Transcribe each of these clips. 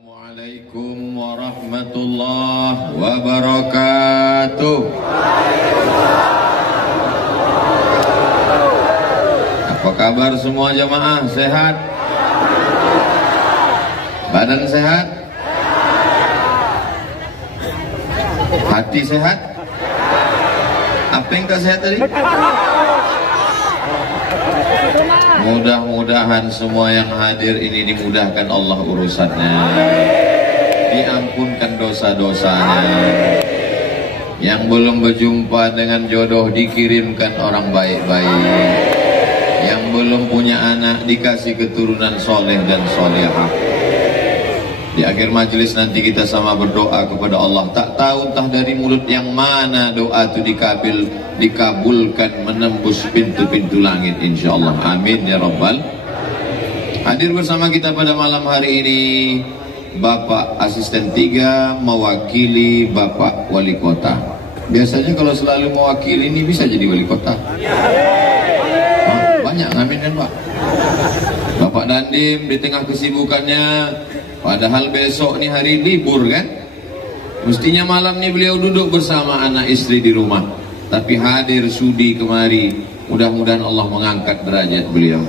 Assalamualaikum warahmatullahi wabarakatuh. Apa kabar semua jamaah? Sehat? Badan sehat? Hati sehat? Apa yang tak sehat tadi? Mudah-mudahan semua yang hadir ini dimudahkan Allah urusannya, diampunkan dosa-dosanya. Yang belum berjumpa dengan jodoh dikirimkan orang baik-baik. Yang belum punya anak dikasih keturunan soleh dan solehah. Di akhir majelis nanti kita sama berdoa kepada Allah. Tak tahu entah dari mulut yang mana doa itu dikabulkan menembus pintu-pintu langit insyaallah. Amin ya rabbal. Hadir bersama kita pada malam hari ini Bapak Asisten 3 mewakili Bapak Wali Kota. Biasanya kalau selalu mewakili ini bisa jadi wali kota. Banyak amin kan Pak. Bapak Dandim di tengah kesibukannya, padahal besok nih hari libur kan, mestinya malam nih beliau duduk bersama anak istri di rumah, tapi hadir sudi kemari. Mudah-mudahan Allah mengangkat derajat beliau.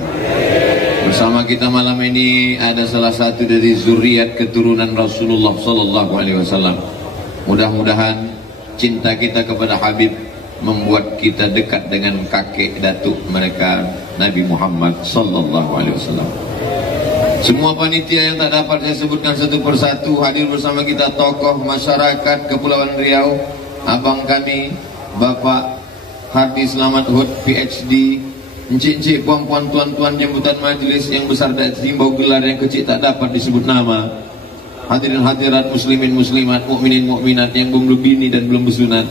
Bersama kita malam ini ada salah satu dari zuriat keturunan Rasulullah Sallallahu Alaihi Wasallam. Mudah-mudahan cinta kita kepada Habib membuat kita dekat dengan kakek datuk mereka Nabi Muhammad Sallallahu Alaihi Wasallam. Semua panitia yang tak dapat saya sebutkan satu persatu, hadir bersama kita tokoh masyarakat Kepulauan Riau, abang kami Bapak Hardi Selamat Hud PhD, encik-encik, puan-puan, tuan-tuan jemputan majelis yang besar dan simbol gelar yang kecil tak dapat disebut nama, hadirin hadirat muslimin muslimat, mukminin mukminat yang belum berbini dan belum bersunat.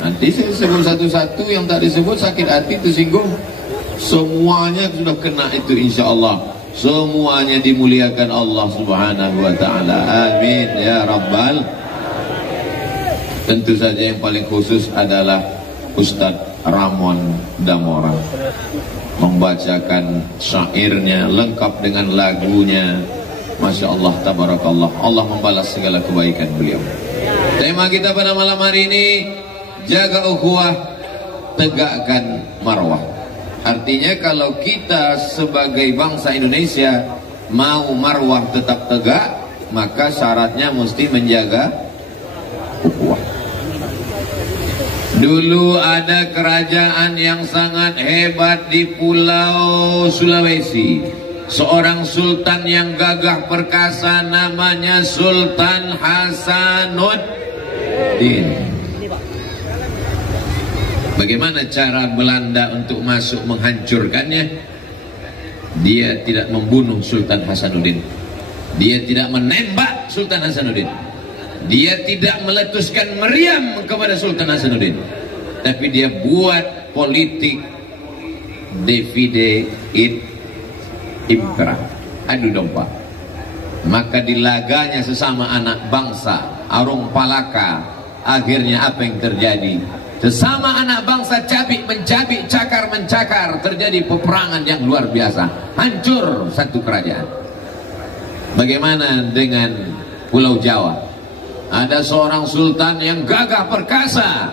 Nanti saya sebut satu-satu, yang tak disebut sakit hati tersinggung. Semuanya sudah kena itu insya Allah. Semuanya dimuliakan Allah subhanahu wa ta'ala. Amin ya rabbal. Tentu saja yang paling khusus adalah Ustadz Ramon Damora, membacakan syairnya lengkap dengan lagunya. Masya Allah, tabarakallah. Allah membalas segala kebaikan beliau. Tema kita pada malam hari ini, jaga ukhuwah, tegakkan marwah. Artinya kalau kita sebagai bangsa Indonesia mau marwah tetap tegak, maka syaratnya mesti menjaga ukhuwah. Dulu ada kerajaan yang sangat hebat di Pulau Sulawesi. Seorang sultan yang gagah perkasa namanya Sultan Hasanuddin. Bagaimana cara Belanda untuk masuk menghancurkannya? Dia tidak membunuh Sultan Hasanuddin. Dia tidak menembak Sultan Hasanuddin. Dia tidak meletuskan meriam kepada Sultan Hasanuddin. Tapi dia buat politik divide et impera, adu domba. Maka dilaganya sesama anak bangsa, Arung Palaka. Akhirnya apa yang terjadi? Sesama anak bangsa cabik-mencabik, cakar-mencakar, terjadi peperangan yang luar biasa, hancur satu kerajaan. Bagaimana dengan Pulau Jawa? Ada seorang sultan yang gagah perkasa,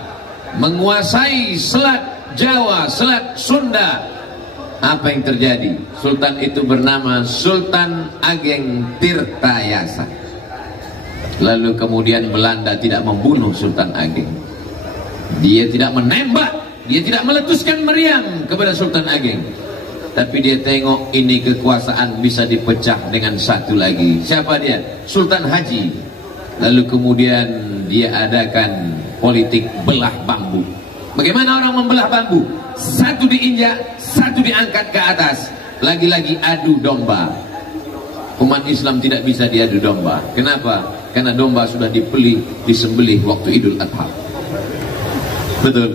menguasai selat Jawa, selat Sunda. Apa yang terjadi? Sultan itu bernama Sultan Ageng Tirtayasa. Lalu kemudian Belanda tidak membunuh Sultan Ageng. Dia tidak menembak, dia tidak meletuskan meriam kepada Sultan Ageng. Tapi dia tengok ini kekuasaan bisa dipecah dengan satu lagi. Siapa dia? Sultan Haji. Lalu kemudian dia adakan politik belah bambu. Bagaimana orang membelah bambu? Satu diinjak, satu diangkat ke atas. Lagi-lagi adu domba. Umat Islam tidak bisa diadu domba. Kenapa? Karena domba sudah disembelih waktu Idul Adha. Betul.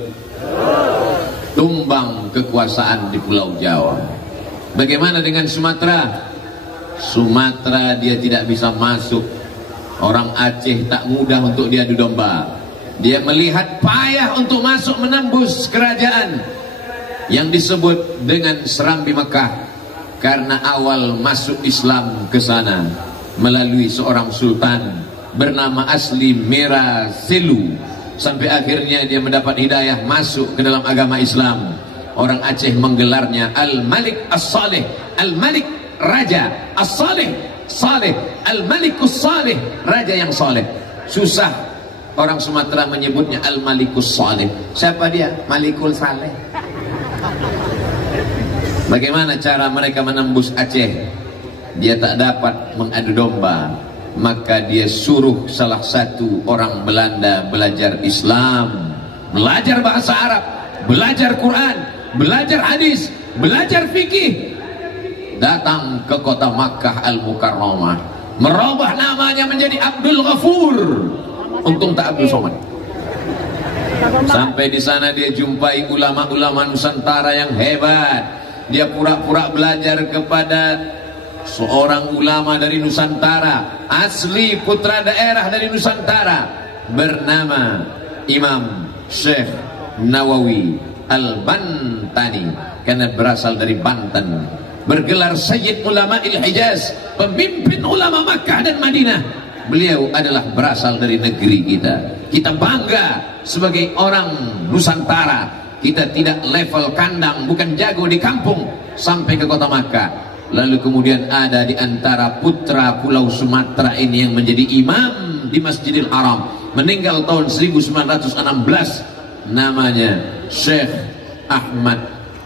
Tumbang kekuasaan di Pulau Jawa. Bagaimana dengan Sumatera? Sumatera dia tidak bisa masuk. Orang Aceh tak mudah untuk diadu domba. Dia melihat payah untuk masuk menembus kerajaan yang disebut dengan Serambi Mekah. karena awal masuk Islam ke sana melalui seorang sultan bernama asli Mera Selu, sampai akhirnya dia mendapat hidayah masuk ke dalam agama Islam. Orang Aceh menggelarnya Al-Malik As-Saleh, Al-Malik Raja As-Saleh, Saleh, Al-Malikus Saleh, Raja yang saleh. Susah orang Sumatera menyebutnya Al-Malikus Saleh. Siapa dia? Malikul Saleh. Bagaimana cara mereka menembus Aceh? Dia tak dapat mengadu domba, maka dia suruh salah satu orang Belanda belajar Islam, belajar bahasa Arab, belajar Quran, belajar hadis, belajar fikih. Datang ke kota Makkah Al-Mukarramah, merubah namanya menjadi Abdul Ghafur. Untung tak Abdul Somad. Sampai di sana dia jumpai ulama-ulama Nusantara yang hebat. Dia pura-pura belajar kepada seorang ulama dari Nusantara, asli putra daerah dari Nusantara, bernama Imam Syekh Nawawi Al-Bantani, karena berasal dari Banten. Bergelar Sayyid Ulama Il-Hijaz, pemimpin ulama Makkah dan Madinah. Beliau adalah berasal dari negeri kita. Kita bangga sebagai orang Nusantara. Kita tidak level kandang, bukan jago di kampung, sampai ke kota Makkah. Lalu kemudian ada di antara putra Pulau Sumatera ini yang menjadi imam di Masjidil Haram, meninggal tahun 1916, namanya Syekh Ahmad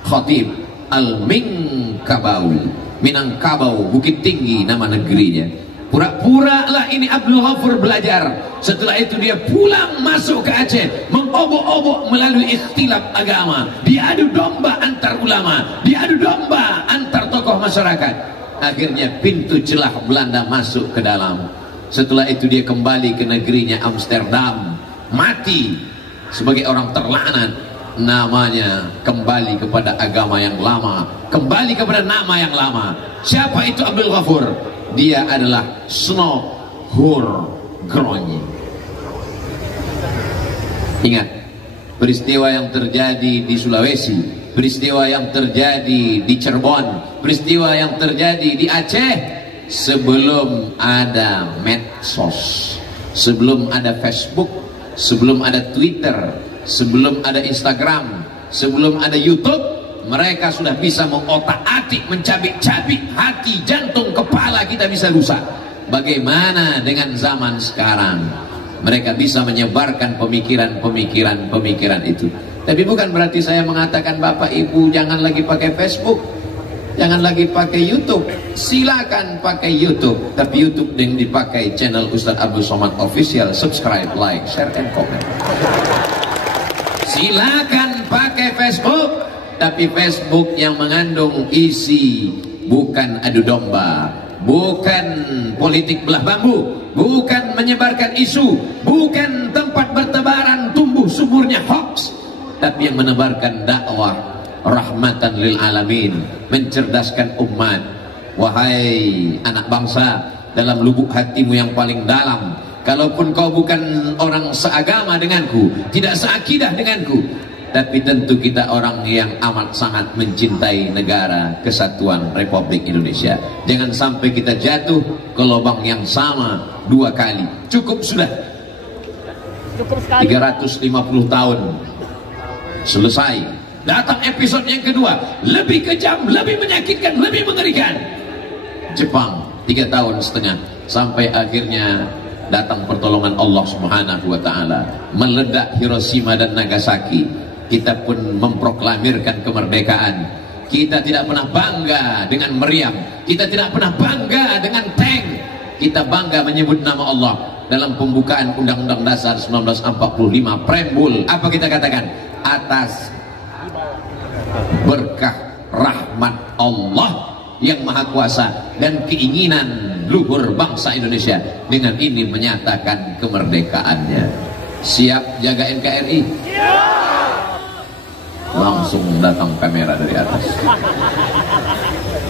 Khatib Al-Minangkabau. Minangkabau, Bukit Tinggi nama negerinya. Pura-pura lah ini Abdul Ghafur belajar. Setelah itu dia pulang masuk ke Aceh, mengobok-obok melalui ikhtilaf agama, diadu domba antar ulama, diadu domba antar tokoh masyarakat. Akhirnya pintu celah Belanda masuk ke dalam. Setelah itu dia kembali ke negerinya Amsterdam, mati sebagai orang terlaknat. Namanya kembali kepada agama yang lama, kembali kepada nama yang lama. Siapa itu Abdul Ghafur? Dia adalah Snow Hurgronje. Ingat peristiwa yang terjadi di Sulawesi, peristiwa yang terjadi di Cirebon, peristiwa yang terjadi di Aceh sebelum ada medsos, sebelum ada Facebook, sebelum ada Twitter, sebelum ada Instagram, sebelum ada YouTube. Mereka sudah bisa mengotak-atik, mencabik-cabik hati, jantung, kepala kita bisa rusak. Bagaimana dengan zaman sekarang? Mereka bisa menyebarkan pemikiran itu. Tapi bukan berarti saya mengatakan Bapak Ibu jangan lagi pakai Facebook, jangan lagi pakai YouTube. Silakan pakai YouTube, tapi YouTube yang dipakai channel Ustaz Abdul Somad Official. Subscribe, like, share, and comment. Silakan pakai Facebook, tapi Facebook yang mengandung isi bukan adu domba, bukan politik belah bambu, bukan menyebarkan isu, bukan tempat bertebaran tumbuh suburnya hoax, tapi yang menebarkan dakwah rahmatan lil alamin, mencerdaskan umat. Wahai anak bangsa, dalam lubuk hatimu yang paling dalam, kalaupun kau bukan orang seagama denganku, tidak seakidah denganku, tapi tentu kita orang yang amat sangat mencintai negara kesatuan Republik Indonesia. Jangan sampai kita jatuh ke lubang yang sama dua kali. Cukup sudah. Cukup sekali. 350 tahun selesai. Datang episode yang kedua, lebih kejam, lebih menyakitkan, lebih mengerikan. Jepang 3,5 tahun, sampai akhirnya datang pertolongan Allah Subhanahu wa taala, meledak Hiroshima dan Nagasaki. Kita pun memproklamirkan kemerdekaan. Kita tidak pernah bangga dengan meriam, kita tidak pernah bangga dengan tank. Kita bangga menyebut nama Allah dalam pembukaan Undang-Undang Dasar 1945 preambul. Apa kita katakan? Atas berkah rahmat Allah yang maha kuasa dan keinginan luhur bangsa Indonesia, dengan ini menyatakan kemerdekaannya. Siap jaga NKRI? Langsung datang kamera dari atas.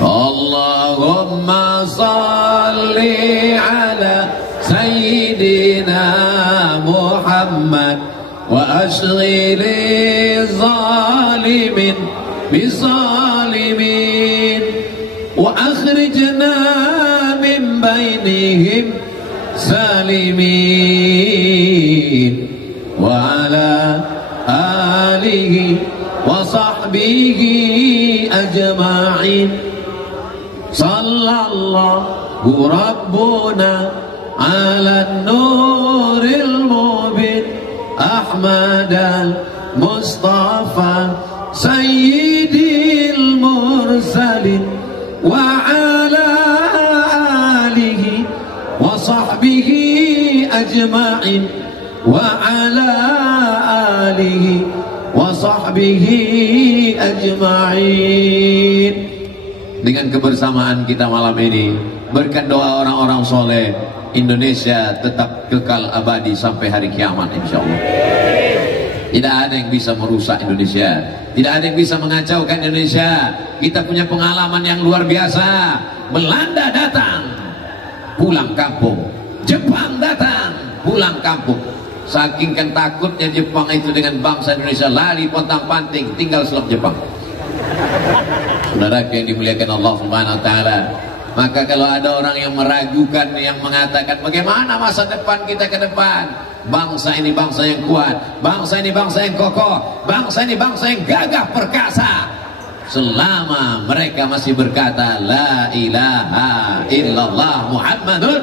Allahumma salli ala Sayyidina Muhammad wa ashghili zalimin bizalimin وأخرجنا من بينهم سالمين وعلى آله وصحبه أجمعين صلى الله ربنا على النور المبين أحمد المصطفى سيد المرسلين وعلى آله وصحبه أجمعين وعلى آله وصحبه أجمعين. Dengan kebersamaan kita malam ini, berkat doa orang-orang soleh, Indonesia tetap kekal abadi sampai hari kiamat insyaallah. Tidak ada yang bisa merusak Indonesia, tidak ada yang bisa mengacaukan Indonesia. Kita punya pengalaman yang luar biasa. Belanda datang, pulang kampung. Jepang datang, pulang kampung. Saking kan takutnya Jepang itu dengan bangsa Indonesia, lari pontang-panting, tinggal selap Jepang. Saudara yang dimuliakan Allah Subhanahu wa taala, maka kalau ada orang yang meragukan, yang mengatakan bagaimana masa depan kita ke depan, bangsa ini bangsa yang kuat, bangsa ini bangsa yang kokoh, bangsa ini bangsa yang gagah perkasa, selama mereka masih berkata la ilaha illallah Muhammadun.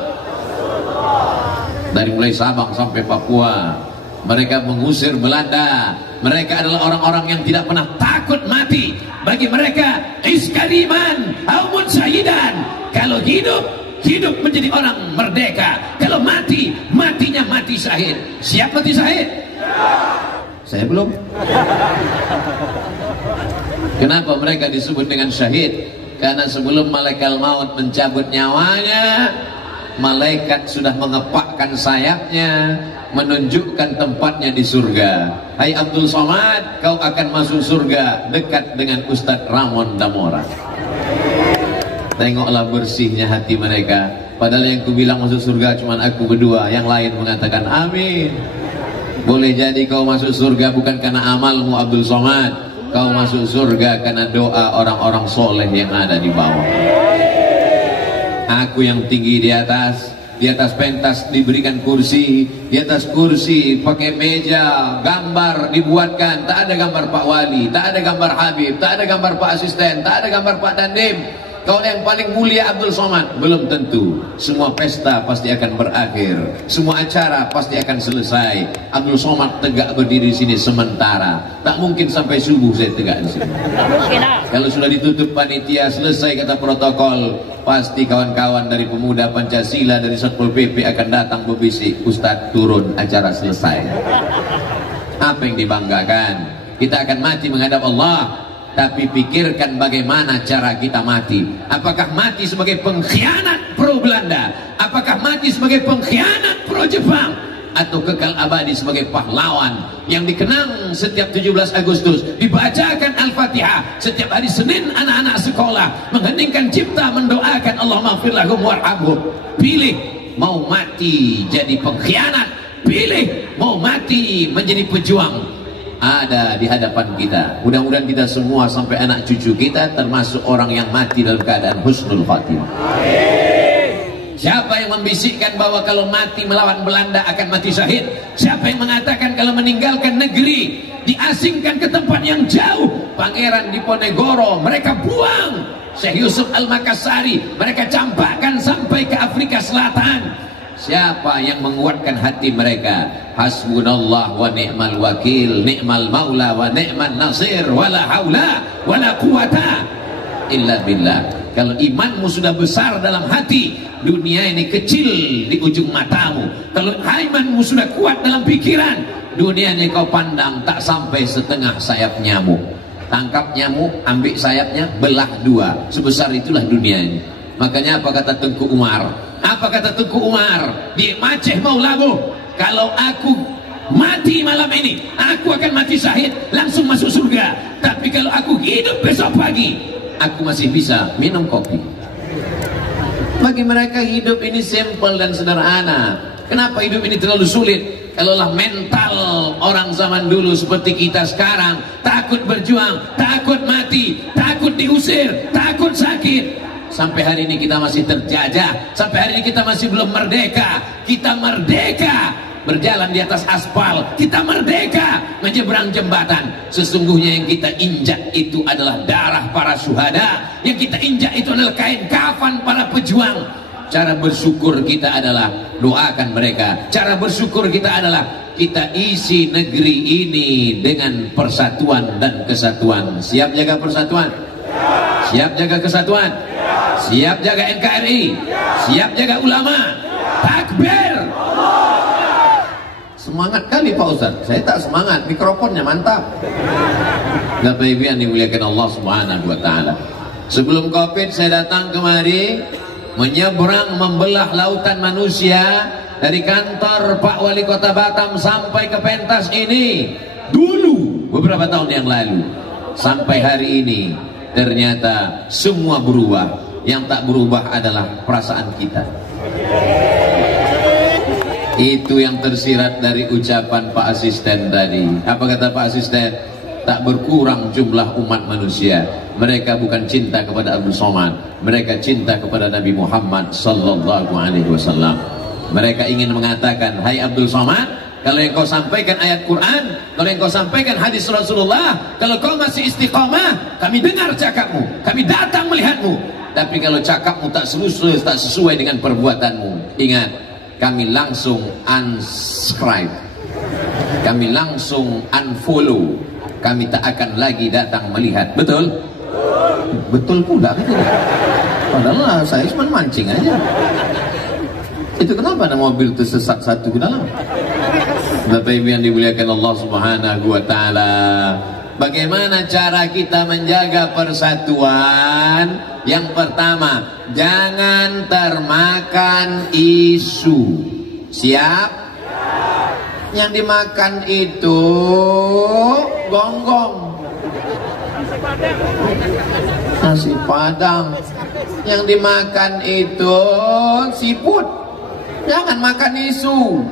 Dari mulai Sabang sampai Papua, mereka mengusir Belanda. Mereka adalah orang-orang yang tidak pernah takut mati. Bagi mereka iskaliman aumun syahidan. Kalau hidup, hidup menjadi orang merdeka. Kalau mati, matinya mati syahid. Siap mati syahid? Saya belum. Kenapa mereka disebut dengan syahid? Karena sebelum malaikat maut mencabut nyawanya, malaikat sudah mengepakkan sayapnya, menunjukkan tempatnya di surga. Hai Abdul Somad, kau akan masuk surga dekat dengan Ustadz Ramon Damora. Tengoklah bersihnya hati mereka. Padahal yang kubilang masuk surga cuma aku berdua, yang lain mengatakan amin. Boleh jadi kau masuk surga bukan karena amalmu Abdul Somad, kau masuk surga karena doa orang-orang soleh yang ada di bawah. Aku yang tinggi di atas pentas diberikan kursi, di atas kursi pakai meja, gambar dibuatkan, tak ada gambar Pak Wali, tak ada gambar Habib, tak ada gambar Pak Asisten, tak ada gambar Pak Dandim. Kau yang paling mulia Abdul Somad, belum tentu. Semua pesta pasti akan berakhir, semua acara pasti akan selesai. Abdul Somad tegak berdiri di sini sementara, tak mungkin sampai subuh saya tegak di sini. Kalau sudah ditutup panitia, selesai kata protokol, pasti kawan-kawan dari pemuda Pancasila, dari Satpol PP akan datang berbisik, Ustadz turun, acara selesai. Apa yang dibanggakan? Kita akan mati menghadap Allah. Tapi pikirkan bagaimana cara kita mati. Apakah mati sebagai pengkhianat pro Belanda? Apakah mati sebagai pengkhianat pro Jepang? Atau kekal abadi sebagai pahlawan yang dikenang setiap 17 Agustus, dibacakan Al-Fatihah setiap hari Senin, anak-anak sekolah mengheningkan cipta, mendoakan Allahumma ighfir lahum warhamhum. Pilih mau mati jadi pengkhianat, pilih mau mati menjadi pejuang. Ada di hadapan kita. Mudah-mudahan kita semua sampai anak cucu kita termasuk orang yang mati dalam keadaan husnul khatimah. Siapa yang membisikkan bahwa kalau mati melawan Belanda akan mati syahid? Siapa yang mengatakan kalau meninggalkan negeri, diasingkan ke tempat yang jauh? Pangeran Diponegoro mereka buang, Syekh Yusuf Al-Makassari mereka campakkan sampai ke Afrika Selatan. Siapa yang menguatkan hati mereka? Hasbunallah wa ni'mal wakil, ni'mal maula wa ni'man nasir, wala haula wala quwata illa billah. Kalau imanmu sudah besar dalam hati, dunia ini kecil di ujung matamu. Kalau imanmu sudah kuat dalam pikiran, dunia ini kau pandang tak sampai setengah sayap nyamuk. Tangkap nyamuk, ambil sayapnya, belah dua. Sebesar itulah dunia ini. Makanya apa kata Tengku Umar? Apa kata Tengku Umar di Aceh Maulabu? Kalau aku mati malam ini, aku akan mati syahid, langsung masuk surga. Tapi kalau aku hidup besok pagi, aku masih bisa minum kopi. Bagi mereka hidup ini simpel dan sederhana. Kenapa hidup ini terlalu sulit? Kalaulah mental orang zaman dulu seperti kita sekarang, takut berjuang, takut mati, takut diusir, takut sakit, Sampai hari ini kita masih terjajah, sampai hari ini kita masih belum merdeka. Kita merdeka berjalan di atas aspal, kita merdeka menyeberang jembatan. Sesungguhnya yang kita injak itu adalah darah para syuhada, yang kita injak itu adalah kain kafan para pejuang. Cara bersyukur kita adalah doakan mereka. Cara bersyukur kita adalah kita isi negeri ini dengan persatuan dan kesatuan. Siap jaga persatuan? Siap jaga kesatuan? Siap jaga NKRI? Siap jaga ulama? Takbir! Semangat kali Pak Ustaz. Saya tak semangat, mikrofonnya mantap. Bapak Ibu yang dimuliakan Allah Subhanahu wa taala. Sebelum Covid saya datang kemari, menyeberang membelah lautan manusia dari kantor Pak Wali Kota Batam sampai ke pentas ini dulu beberapa tahun yang lalu. Sampai hari ini ternyata semua berubah. Yang tak berubah adalah perasaan kita. Itu yang tersirat dari ucapan Pak Asisten tadi. Apa kata Pak Asisten? Tak berkurang jumlah umat manusia. Mereka bukan cinta kepada Abdul Somad, mereka cinta kepada Nabi Muhammad sallallahu alaihi wasallam. Mereka ingin mengatakan, hai Abdul Somad, kalau yang kau sampaikan ayat Quran, kalau yang kau sampaikan hadis Rasulullah, kalau kau masih istiqamah, kami dengar cakapmu, kami datang melihatmu. Tapi kalau cakapmu tak sesuai dengan perbuatanmu, ingat, kami langsung unsubscribe, kami langsung unfollow, kami tak akan lagi datang melihat. Betul? Betul pula kan? Padahal saya cuma mancing aja. Itu kenapa ada mobil tersesat satu ke dalam? Bapak Ibu yang dimuliakan Allah Subhanahu wa taala, bagaimana cara kita menjaga persatuan? Yang pertama, jangan termakan isu. Siap? Yang dimakan itu gonggong, nasi padang. Yang dimakan itu siput. Jangan makan isu.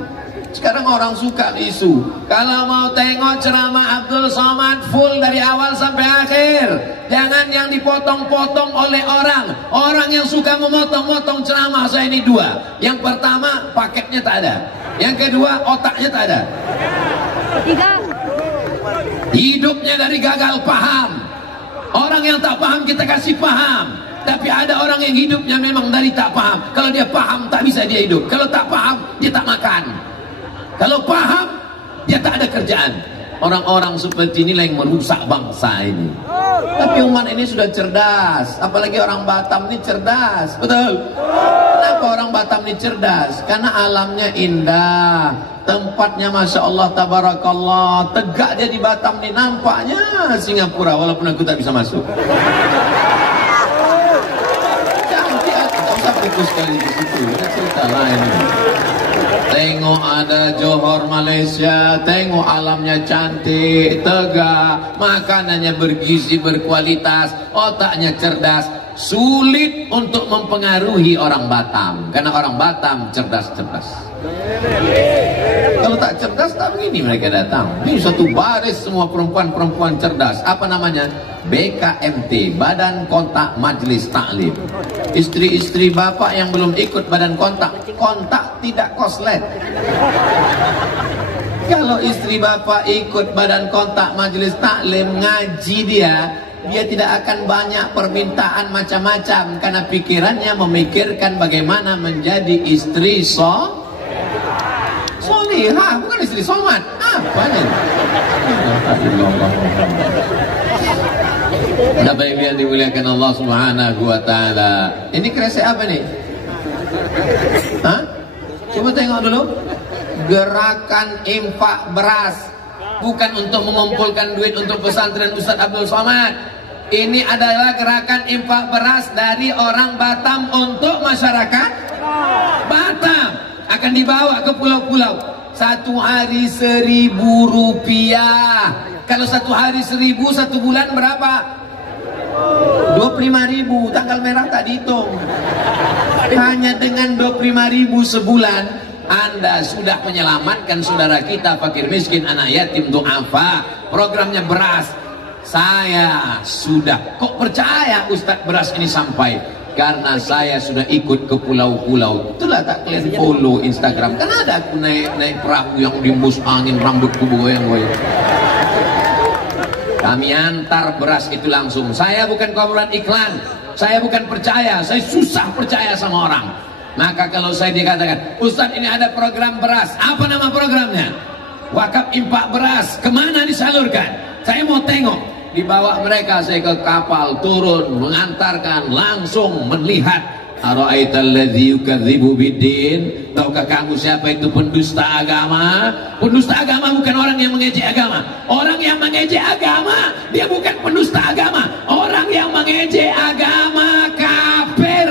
Sekarang orang suka isu. Kalau mau tengok ceramah Abdul Somad full dari awal sampai akhir. Jangan yang dipotong-potong oleh orang. Orang yang suka memotong-motong ceramah saya ini dua. Yang pertama, paketnya tak ada. Yang kedua, otaknya tak ada. Tiga. Hidupnya dari gagal paham. Orang yang tak paham kita kasih paham. Tapi ada orang yang hidupnya memang dari tak paham. Kalau dia paham tak bisa dia hidup. Kalau tak paham dia tak makan. Kalau paham dia tak ada kerjaan. Orang-orang seperti inilah yang merusak bangsa ini. Tapi umat ini sudah cerdas. Apalagi orang Batam ini cerdas. Betul? Kenapa orang Batam ini cerdas? Karena alamnya indah, tempatnya Masya Allah Tabarakallah. Tegak dia di Batam ini, nampaknya Singapura walaupun aku tak bisa masuk. Cantik, tak usah fokus sekali di situ. Ada cerita lain. Tengok ada Johor Malaysia, tengok alamnya cantik, tegak, makanannya bergizi, berkualitas, otaknya cerdas. Sulit untuk mempengaruhi orang Batam, karena orang Batam cerdas-cerdas. Kalau tak cerdas, tak begini mereka datang. Ini suatu baris semua perempuan-perempuan cerdas. Apa namanya? BKMT, Badan Kontak Majelis Taklim. Istri-istri bapak yang belum ikut badan kontak, kontak tidak koslet. Kalau istri bapak ikut badan kontak Majelis Taklim, ngaji dia tidak akan banyak permintaan macam-macam, karena pikirannya memikirkan bagaimana menjadi istri solihah, bukan istri somat. Apa nih? Bapak Ibu yang dimuliakan Allah Subhanahu wa taala. Ini kresek apa nih? Hah? Coba tengok dulu. Gerakan infak beras. Bukan untuk mengumpulkan duit untuk pesantren Ustaz Abdul Somad. Ini adalah gerakan infak beras dari orang Batam untuk masyarakat Batam. Akan dibawa ke pulau-pulau. Satu hari 1.000 rupiah. Kalau satu hari 1.000, satu bulan berapa? 25.000. Tanggal merah tak dihitung. Hanya dengan 25.000 sebulan, Anda sudah menyelamatkan saudara kita fakir miskin, anak yatim, du'afa. Programnya beras. Saya sudah, kok percaya Ustadz beras ini sampai? karena saya sudah ikut ke pulau-pulau. Itulah tak kalian follow Instagram. Kan ada aku naik perahu yang diembus angin, rambutku goyang-goyang. Kami antar beras itu langsung. Saya bukan korban iklan, saya bukan percaya, saya susah percaya sama orang. Maka kalau saya dikatakan, Ustaz ini ada program beras, apa nama programnya? Wakaf infak beras, kemana disalurkan? Saya mau tengok. Dibawa mereka saya ke kapal, turun, mengantarkan, langsung melihat. Ara'aital ladzi yukadzibu biddin. Tahukah kamu siapa itu pendusta agama? Pendusta agama bukan orang yang mengejek agama. Orang yang mengejek agama, dia bukan pendusta agama. Orang yang mengejek agama kafir.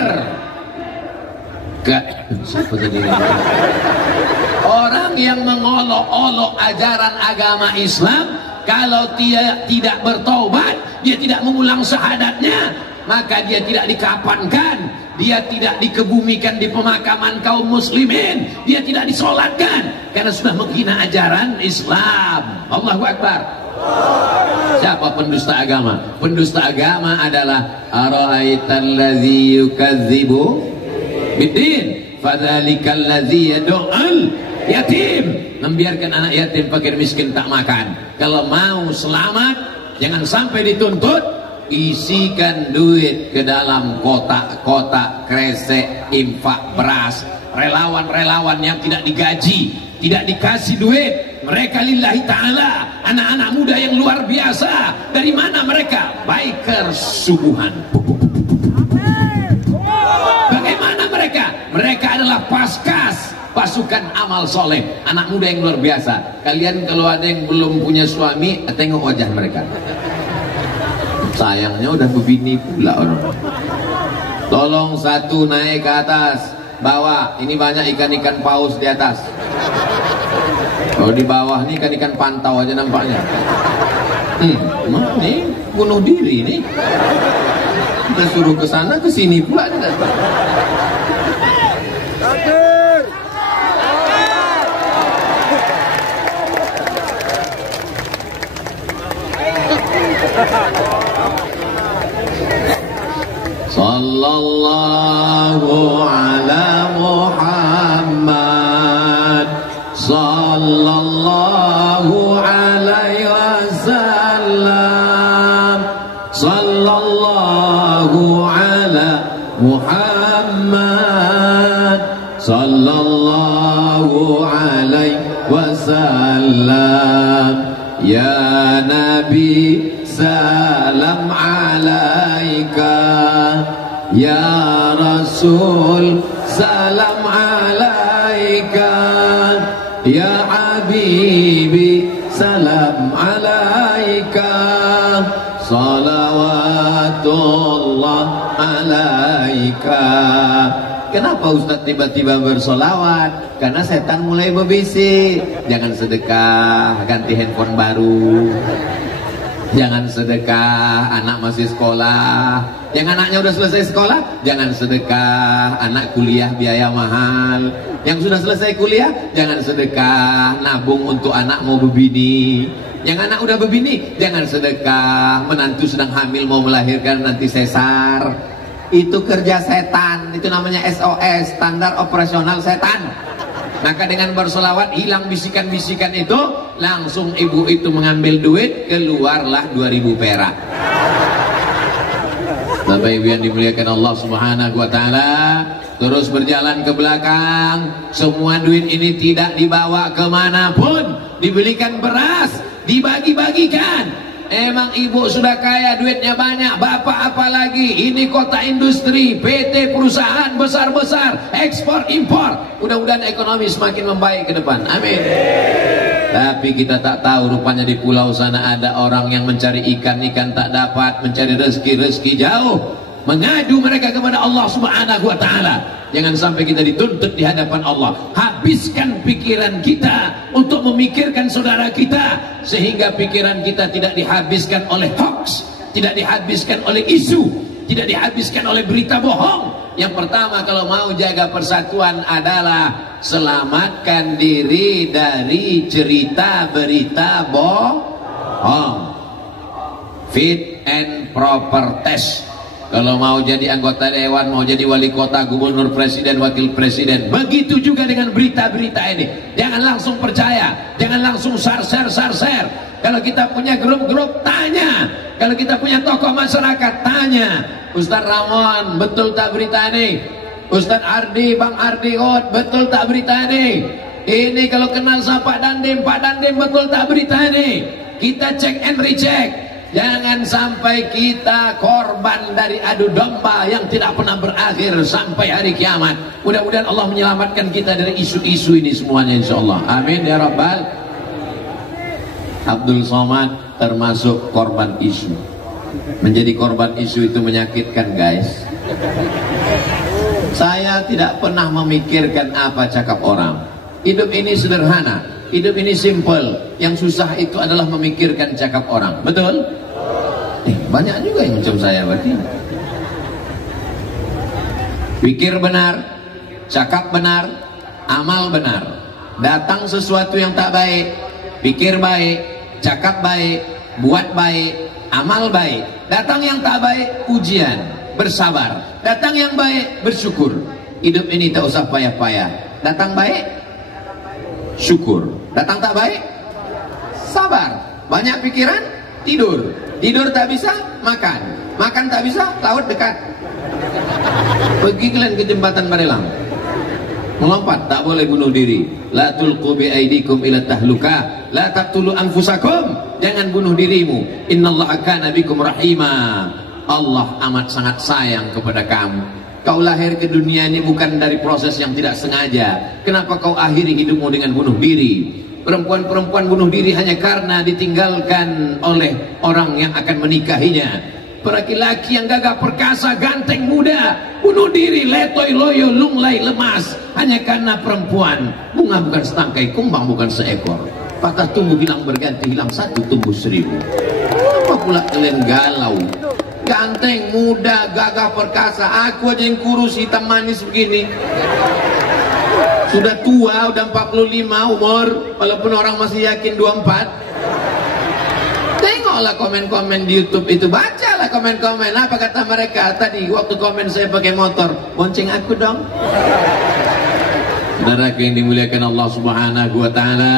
Siapa tadi? Orang yang mengolok-olok ajaran agama Islam, kalau dia tidak bertaubat, dia tidak mengulang syahadatnya, maka dia tidak dikafankan, dia tidak dikebumikan di pemakaman kaum muslimin, dia tidak disolatkan karena sudah menghina ajaran Islam. Allahu Akbar. Siapa pendusta agama? Pendusta agama adalah ara'aital ladzi yukadzibu biddin fadzalikal ladzi yad'ul yatim. Membiarkan anak yatim fakir miskin tak makan. Kalau mau selamat, jangan sampai dituntut, isikan duit ke dalam kotak-kotak kresek infak beras. Relawan-relawan yang tidak digaji, tidak dikasih duit, mereka lillahi ta'ala, anak-anak muda yang luar biasa. Dari mana mereka? Biker subuhan. Bagaimana mereka? Mereka adalah paskas, pasukan amal soleh, anak muda yang luar biasa. Kalian kalau ada yang belum punya suami, tengok wajah mereka. Sayangnya udah begini pula orang. Tolong satu naik ke atas, bawa. Ini banyak ikan-ikan paus di atas. Kalau di bawah nih ikan-ikan pantau aja nampaknya. Nih bunuh diri nih. Kita suruh ke sana ke sini pula nih. Sallallahu ala Muhammad, sallallahu alaihi wasallam, sallallahu ala Muhammad, sallallahu alaihi wasallam. Ya Nabi salam alaika, ya Rasul salam alaika, ya Habibi salam alaika, salawatullah alaika. Kenapa Ustaz tiba-tiba bersolawat? Karena setan mulai berbisik. Jangan sedekah, ganti handphone baru. Jangan sedekah, anak masih sekolah. Yang anaknya udah selesai sekolah, jangan sedekah, anak kuliah biaya mahal. Yang sudah selesai kuliah, jangan sedekah, nabung untuk anak mau berbini. Yang anak udah berbini, jangan sedekah, menantu sedang hamil mau melahirkan nanti sesar. Itu kerja setan, itu namanya SOS, standar operasional setan. Maka dengan bersolawat hilang bisikan-bisikan itu, langsung ibu itu mengambil duit, keluarlah 2000 perak. Bapak Ibu yang dimuliakan Allah Subhanahu wa taala, terus berjalan ke belakang. Semua duit ini tidak dibawa kemanapun, dibelikan beras, dibagi-bagikan. Emang ibu sudah kaya, duitnya banyak, bapak apalagi? Ini kota industri, PT perusahaan besar-besar, ekspor impor. Mudah-mudahan ekonomi semakin membaik ke depan, amin. Tapi kita tak tahu, rupanya di pulau sana ada orang yang mencari ikan-ikan tak dapat, mencari rezeki-rezeki jauh, mengadu mereka kepada Allah Subhanahu wa taala. Jangan sampai kita dituntut di hadapan Allah. Habiskan pikiran kita untuk memikirkan saudara kita, sehingga pikiran kita tidak dihabiskan oleh hoax, tidak dihabiskan oleh isu, tidak dihabiskan oleh berita bohong. Yang pertama kalau mau jaga persatuan adalah selamatkan diri dari cerita berita bohong. Fit and proper test. Kalau mau jadi anggota dewan, mau jadi wali kota, gubernur, presiden, wakil presiden, begitu juga dengan berita-berita ini. Jangan langsung percaya, jangan langsung share. Kalau kita punya grup-grup, tanya. Kalau kita punya tokoh masyarakat, tanya. Ustaz Ramon, betul tak berita ini? Ustaz Ardi, Bang Ardi, betul tak berita ini? Ini kalau kenal sama Pak Dandim, betul tak berita ini? Kita cek and recheck. Jangan sampai kita korban dari adu domba yang tidak pernah berakhir sampai hari kiamat. Mudah-mudahan Allah menyelamatkan kita dari isu-isu ini semuanya, insyaallah. Amin ya rabbal. Abdul Somad termasuk korban isu. Menjadi korban isu itu menyakitkan, guys. Saya tidak pernah memikirkan apa cakap orang. Hidup ini sederhana, hidup ini simple. Yang susah itu adalah memikirkan cakap orang. Betul? Banyak juga yang macam saya berarti. Pikir benar, cakap benar, amal benar. Datang sesuatu yang tak baik, pikir baik, cakap baik, buat baik, amal baik. Datang yang tak baik, ujian, bersabar. Datang yang baik, bersyukur. Hidup ini tak usah payah-payah. Datang baik, syukur. Datang tak baik, sabar. Banyak pikiran, tidur. Tidur tak bisa, makan. Makan tak bisa, laut dekat. Pergi kalian ke jembatan Barelang. Melompat, tak boleh bunuh diri. La tulqu bi aidikum ila tahluka, la taqtulu anfusakum. Jangan bunuh dirimu. Innallaha kana bikum rahima. Allah amat sangat sayang kepada kamu. Kau lahir ke dunia ini bukan dari proses yang tidak sengaja. Kenapa kau akhiri hidupmu dengan bunuh diri? Perempuan-perempuan bunuh diri hanya karena ditinggalkan oleh orang yang akan menikahinya. Laki-laki yang gagah perkasa, ganteng, muda, bunuh diri, letoy, loyo, lunglai, lemas, hanya karena perempuan. Bunga bukan setangkai, kumbang bukan seekor. Patah tumbuh hilang berganti, hilang satu tumbuh seribu. Apa pula kalian galau? Ganteng, muda, gagah perkasa, aku aja yang kurus, hitam manis begini. Sudah tua, udah 45 umur, walaupun orang masih yakin 24. Tengoklah komen-komen di YouTube itu, bacalah komen-komen. Apa kata mereka tadi waktu komen saya pakai motor? Bonceng aku dong. Saudara yang dimuliakan Allah Subhanahu wa taala,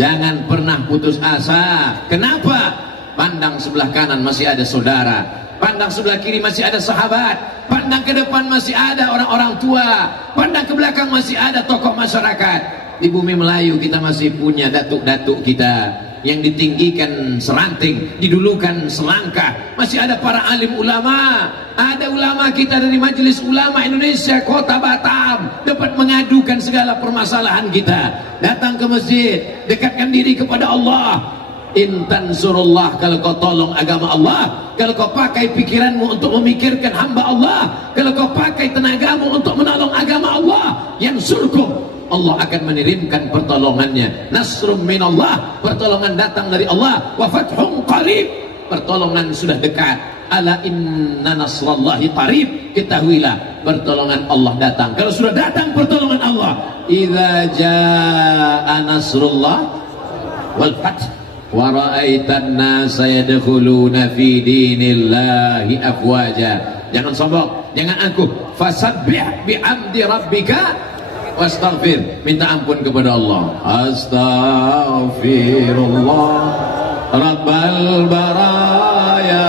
jangan pernah putus asa. Kenapa? Pandang sebelah kanan masih ada saudara. Pandang sebelah kiri masih ada sahabat. Pandang ke depan masih ada orang-orang tua. Pandang ke belakang masih ada tokoh masyarakat. Di bumi Melayu kita masih punya datuk-datuk kita yang ditinggikan seranting, didulukan selangkah. Masih ada para alim ulama. Ada ulama kita dari Majelis Ulama Indonesia Kota Batam dapat mengadukan segala permasalahan kita. Datang ke masjid, dekatkan diri kepada Allah. Intan surullah, kalau kau tolong agama Allah, kalau kau pakai pikiranmu untuk memikirkan hamba Allah, kalau kau pakai tenagamu untuk menolong agama Allah, yang surkum, Allah akan mengirimkan pertolongannya. Nasrum minallah, pertolongan datang dari Allah. Wa fathun qarib, pertolongan sudah dekat. Ala inna nasrallahi qarib, ketahuilah pertolongan Allah datang. Kalau sudah datang pertolongan Allah, idza jaa nasrullah wal fath wa ra'aitan nasa yadkhuluna fi dinillahi afwaja. Jangan sombong, jangan angkuh. Fasabbih bihamdi rabbika wastaghfir, minta ampun kepada Allah. Astaghfirullah rabbal baraya,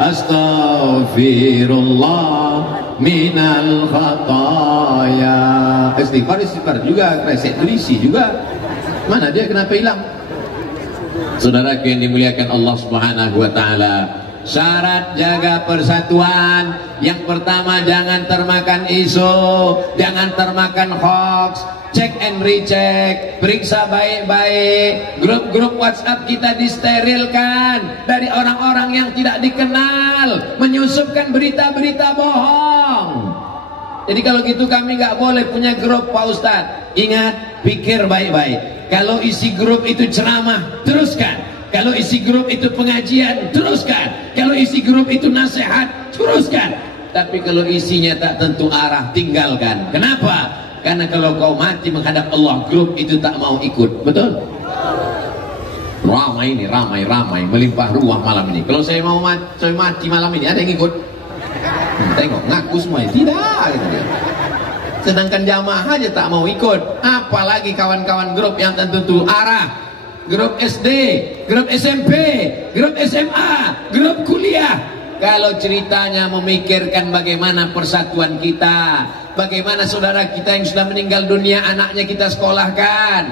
astaghfirullah minal khataya. Istighfar juga, kresek tulis juga. Mana dia, kenapa hilang? Saudara yang dimuliakan Allah Subhanahu wa taala, syarat jaga persatuan yang pertama, jangan termakan isu, jangan termakan hoax. Cek and recheck, periksa baik-baik. Grup-grup WhatsApp kita disterilkan dari orang-orang yang tidak dikenal, menyusupkan berita-berita bohong. Jadi kalau gitu kami nggak boleh punya grup, Pak Ustadz. Ingat, pikir baik-baik. Kalau isi grup itu ceramah, teruskan. Kalau isi grup itu pengajian, teruskan. Kalau isi grup itu nasihat, teruskan. Tapi kalau isinya tak tentu arah, tinggalkan. Kenapa? Karena kalau kau mati menghadap Allah, grup itu tak mau ikut. Betul? Ramai ini, ramai melimpah ruah malam ini. Kalau saya mau mati malam ini, ada yang ikut? Tengok, ngaku semua, tidak gitu dia. Sedangkan jamaah aja tak mau ikut, apalagi kawan-kawan grup yang tentu arah, grup SD, grup SMP, grup SMA, grup kuliah. Kalau ceritanya memikirkan bagaimana persatuan kita, bagaimana saudara kita yang sudah meninggal dunia anaknya kita sekolahkan,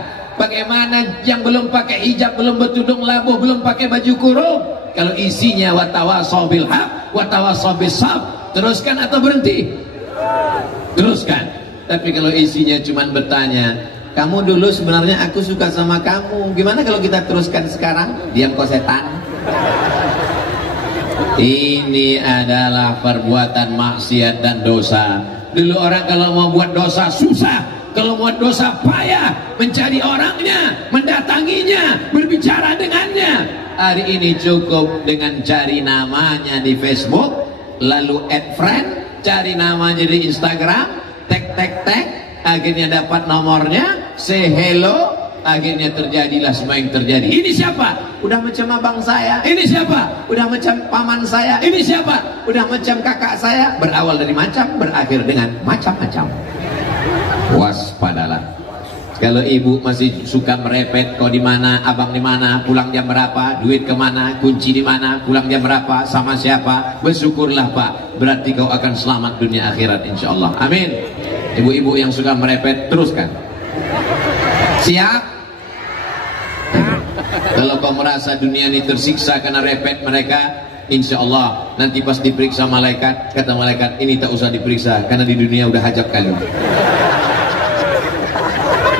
bagaimana yang belum pakai hijab, belum bertudung labuh, belum pakai baju kurung. Kalau isinya watawasau bil haq, watawasau bis sabr, teruskan atau berhenti? Teruskan. Tapi kalau isinya cuma bertanya, kamu dulu sebenarnya aku suka sama kamu, gimana kalau kita teruskan sekarang? Diam kau setan. Ini adalah perbuatan maksiat dan dosa. Dulu orang kalau mau buat dosa susah, kalau buat dosa payah, mencari orangnya, mendatanginya, berbicara dengannya. Hari ini cukup dengan cari namanya di Facebook, lalu add friend, cari namanya di Instagram, tag, akhirnya dapat nomornya, say hello, akhirnya terjadilah semua yang terjadi. Ini siapa? Udah macam abang saya. Ini siapa? Udah macam paman saya. Ini siapa? Udah macam kakak saya. Berawal dari macam, berakhir dengan macam-macam. Waspadalah. Kalau ibu masih suka merepet, kau di mana, abang di mana, pulang jam berapa, duit kemana, kunci di mana, pulang jam berapa, sama siapa, bersyukurlah Pak, berarti kau akan selamat dunia akhirat insyaallah. Amin. Ibu-ibu yang suka merepet, teruskan. Siap? Kalau kau merasa dunia ini tersiksa karena repet mereka, insya Allah nanti pas diperiksa malaikat, kata malaikat, ini tak usah diperiksa karena di dunia udah hajab kali.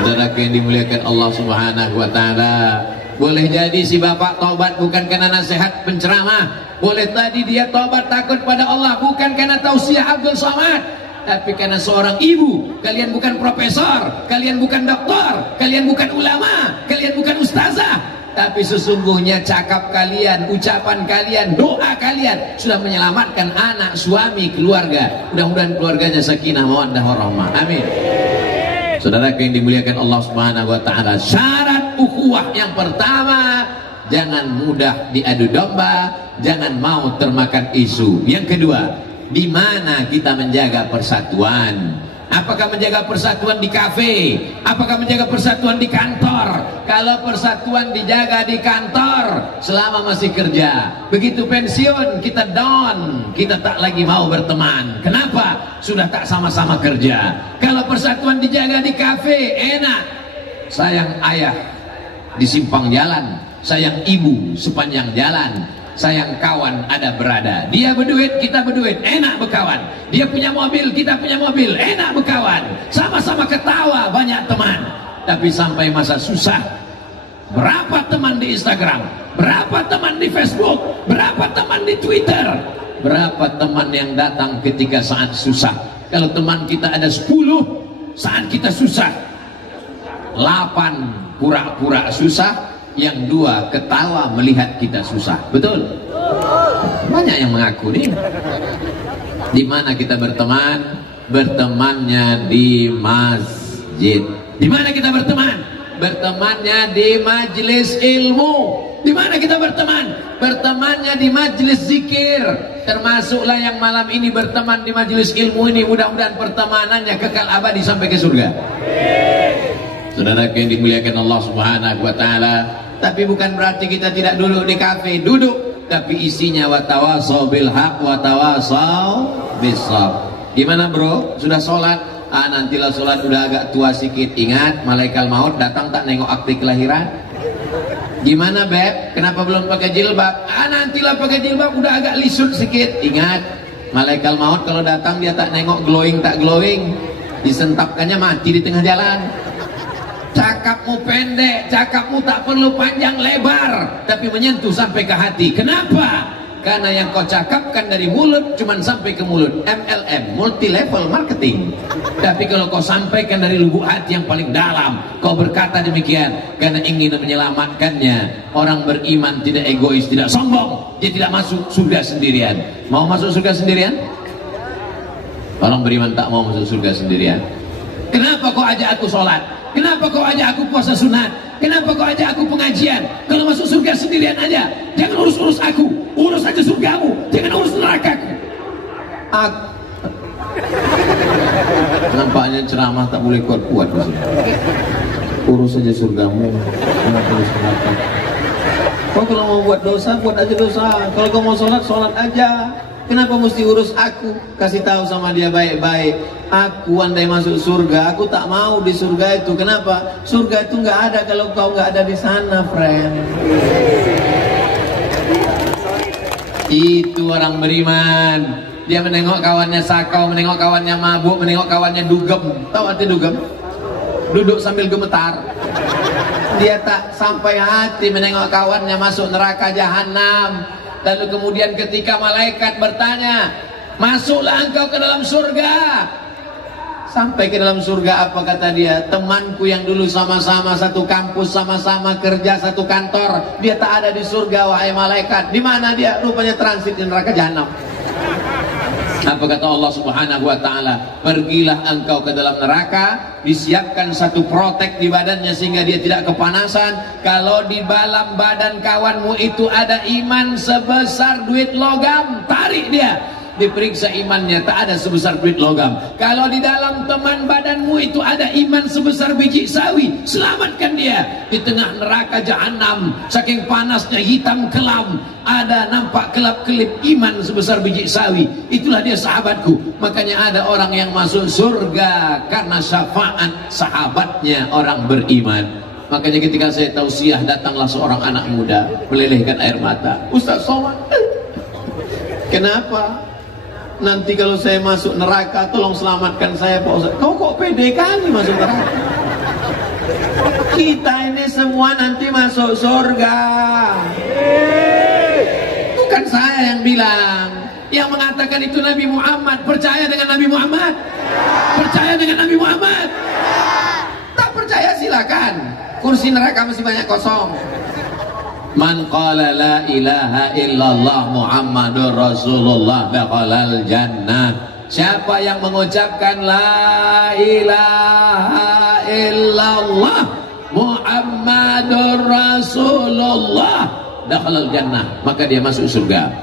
Saudara yang dimuliakan Allah Subhanahu wa taala, boleh jadi si bapak taubat bukan karena nasihat penceramah, boleh tadi dia taubat takut pada Allah bukan karena tausiah Abdul Somad, tapi karena seorang ibu. Kalian bukan profesor, kalian bukan doktor, kalian bukan ulama, kalian bukan ustazah, tapi sesungguhnya cakap kalian, ucapan kalian, doa kalian sudah menyelamatkan anak, suami, keluarga. Mudah-mudahan keluarganya sakinah mawaddah warahmah. Amin. Saudara yang dimuliakan Allah Subhanahu wa taala, syarat ukhuwah yang pertama, jangan mudah diadu domba, jangan mau termakan isu. Yang kedua, di mana kita menjaga persatuan? Apakah menjaga persatuan di kafe? Apakah menjaga persatuan di kantor? Kalau persatuan dijaga di kantor selama masih kerja, begitu pensiun kita down, kita tak lagi mau berteman. Kenapa? Sudah tak sama-sama kerja. Kalau persatuan dijaga di kafe, enak. Sayang ayah di simpang jalan, sayang ibu sepanjang jalan, sayang kawan ada berada. Dia berduit, kita berduit, enak berkawan. Dia punya mobil, kita punya mobil, enak berkawan. Sama-sama ketawa, banyak teman. Tapi sampai masa susah, berapa teman di Instagram, berapa teman di Facebook, berapa teman di Twitter, berapa teman yang datang ketika saat susah. Kalau teman kita ada 10, saat kita susah 8 pura-pura susah, yang 2 ketawa melihat kita susah. Betul? Banyak yang mengaku nih. Di mana kita berteman? Bertemannya di masjid. Di mana kita berteman? Bertemannya di majelis ilmu. Di mana kita berteman? Bertemannya di majelis zikir. Termasuklah yang malam ini berteman di majelis ilmu ini. Mudah-mudahan pertemanannya kekal abadi sampai ke surga. Saudara yang dimuliakan Allah Subhanahu wa taala, tapi bukan berarti kita tidak duduk di kafe, duduk, tapi isinya watawasau bil haq watawasau bis sabr. Gimana bro? Sudah sholat? Nantilah sholat udah agak tua sedikit. Ingat, malaikat maut datang tak nengok akte kelahiran. Gimana beb? Kenapa belum pakai jilbab? Nantilah pakai jilbab udah agak lisut sedikit. Ingat, malaikat maut kalau datang dia tak nengok glowing tak glowing, disentapkannya mati di tengah jalan. Cakapmu pendek, cakapmu tak perlu panjang lebar, tapi menyentuh sampai ke hati. Kenapa? Karena yang kau cakapkan dari mulut cuman sampai ke mulut. MLM, multi level marketing. Tapi kalau kau sampaikan dari lubuk hati yang paling dalam, kau berkata demikian karena ingin menyelamatkannya. Orang beriman tidak egois, tidak sombong. Dia tidak masuk surga sendirian. Mau masuk surga sendirian? Orang beriman tak mau masuk surga sendirian. Kenapa kau ajak aku sholat? Kenapa kau ajak aku puasa sunat? Kenapa kau ajak aku pengajian? Kalau masuk surga sendirian aja. Jangan urus-urus aku, urus aja surgamu, jangan urus nerakaku. Nampaknya ceramah tak boleh kuat-kuat. Urus aja surgamu, jangan urus nerakaku. Kau kalau mau buat dosa, buat aja dosa. Kalau kau mau sholat, sholat aja. Kenapa mesti urus aku? Kasih tahu sama dia baik-baik. Aku andai masuk surga, aku tak mau di surga itu. Kenapa? Surga itu nggak ada kalau kau nggak ada di sana, friend. Itu orang beriman. Dia menengok kawannya sakau, menengok kawannya mabuk, menengok kawannya dugem. Tahu arti dugem? Duduk sambil gemetar. Dia tak sampai hati menengok kawannya masuk neraka jahanam. Lalu kemudian ketika malaikat bertanya, masuklah engkau ke dalam surga. Sampai ke dalam surga apa kata dia? Temanku yang dulu sama-sama satu kampus, sama-sama kerja satu kantor, dia tak ada di surga wahai malaikat. Di mana dia? Rupanya transit di neraka jahanam. Apa kata Allah Subhanahu wa ta'ala? Pergilah engkau ke dalam neraka, disiapkan satu protek di badannya sehingga dia tidak kepanasan. Kalau di dalam badan kawanmu itu ada iman sebesar duit logam, tarik dia. Diperiksa imannya, tak ada sebesar duit logam. Kalau di dalam teman badanmu itu ada iman sebesar biji sawi, selamatkan dia. Di tengah neraka jahanam, saking panasnya hitam kelam, ada nampak kelap-kelip iman sebesar biji sawi. Itulah dia sahabatku. Makanya ada orang yang masuk surga karena syafaat sahabatnya orang beriman. Makanya ketika saya tausiah, datanglah seorang anak muda melelehkan air mata. Ustaz Somad, kenapa? Nanti kalau saya masuk neraka, tolong selamatkan saya Pak Ustaz. Kau kok pede kali masuk neraka? Kita ini semua nanti masuk surga. Bukan saya yang bilang. Yang mengatakan itu Nabi Muhammad. Percaya dengan Nabi Muhammad? Percaya dengan Nabi Muhammad? Tak percaya silakan. Kursi neraka masih banyak kosong. Man qala la ilaha illallah Muhammadur Rasulullah dakhalal jannah. Siapa yang mengucapkan la ilaha illallah Muhammadur Rasulullah dakhalal jannah, maka dia masuk surga.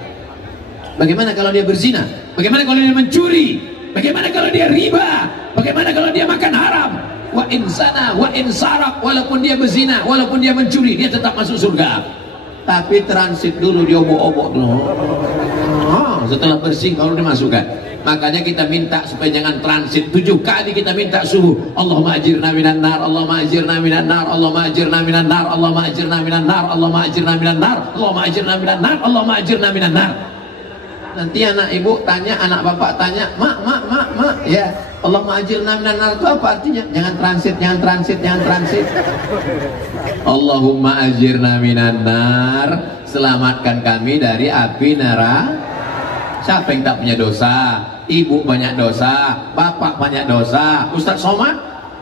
Bagaimana kalau dia berzina? Bagaimana kalau dia mencuri? Bagaimana kalau dia riba? Bagaimana kalau dia makan haram? Wa insana wa insaraq, walaupun dia berzina, walaupun dia mencuri, dia tetap masuk surga. Tapi transit dulu, diobok-obok dulu. Setelah bersih kalau dimasukkan. Makanya kita minta supaya jangan transit. 7 kali kita minta subuh. Allahumma ajirna minan nar, Allahumma ajirna minan nar, Allahumma ajirna minan nar, Allahumma ajirna minan nar, Allahumma ajirna minan nar, Allahumma ajirna minan nar, Allahumma ajirna minan nar. Nanti anak ibu tanya, anak bapak tanya, mak, ya, Allahumma ajirna minan nar itu apa artinya? Jangan transit, jangan transit, jangan transit. Allahumma ajirna minan nar, selamatkan kami dari api neraka. Siapa yang tak punya dosa? Ibu banyak dosa, bapak banyak dosa. Ustaz Somad,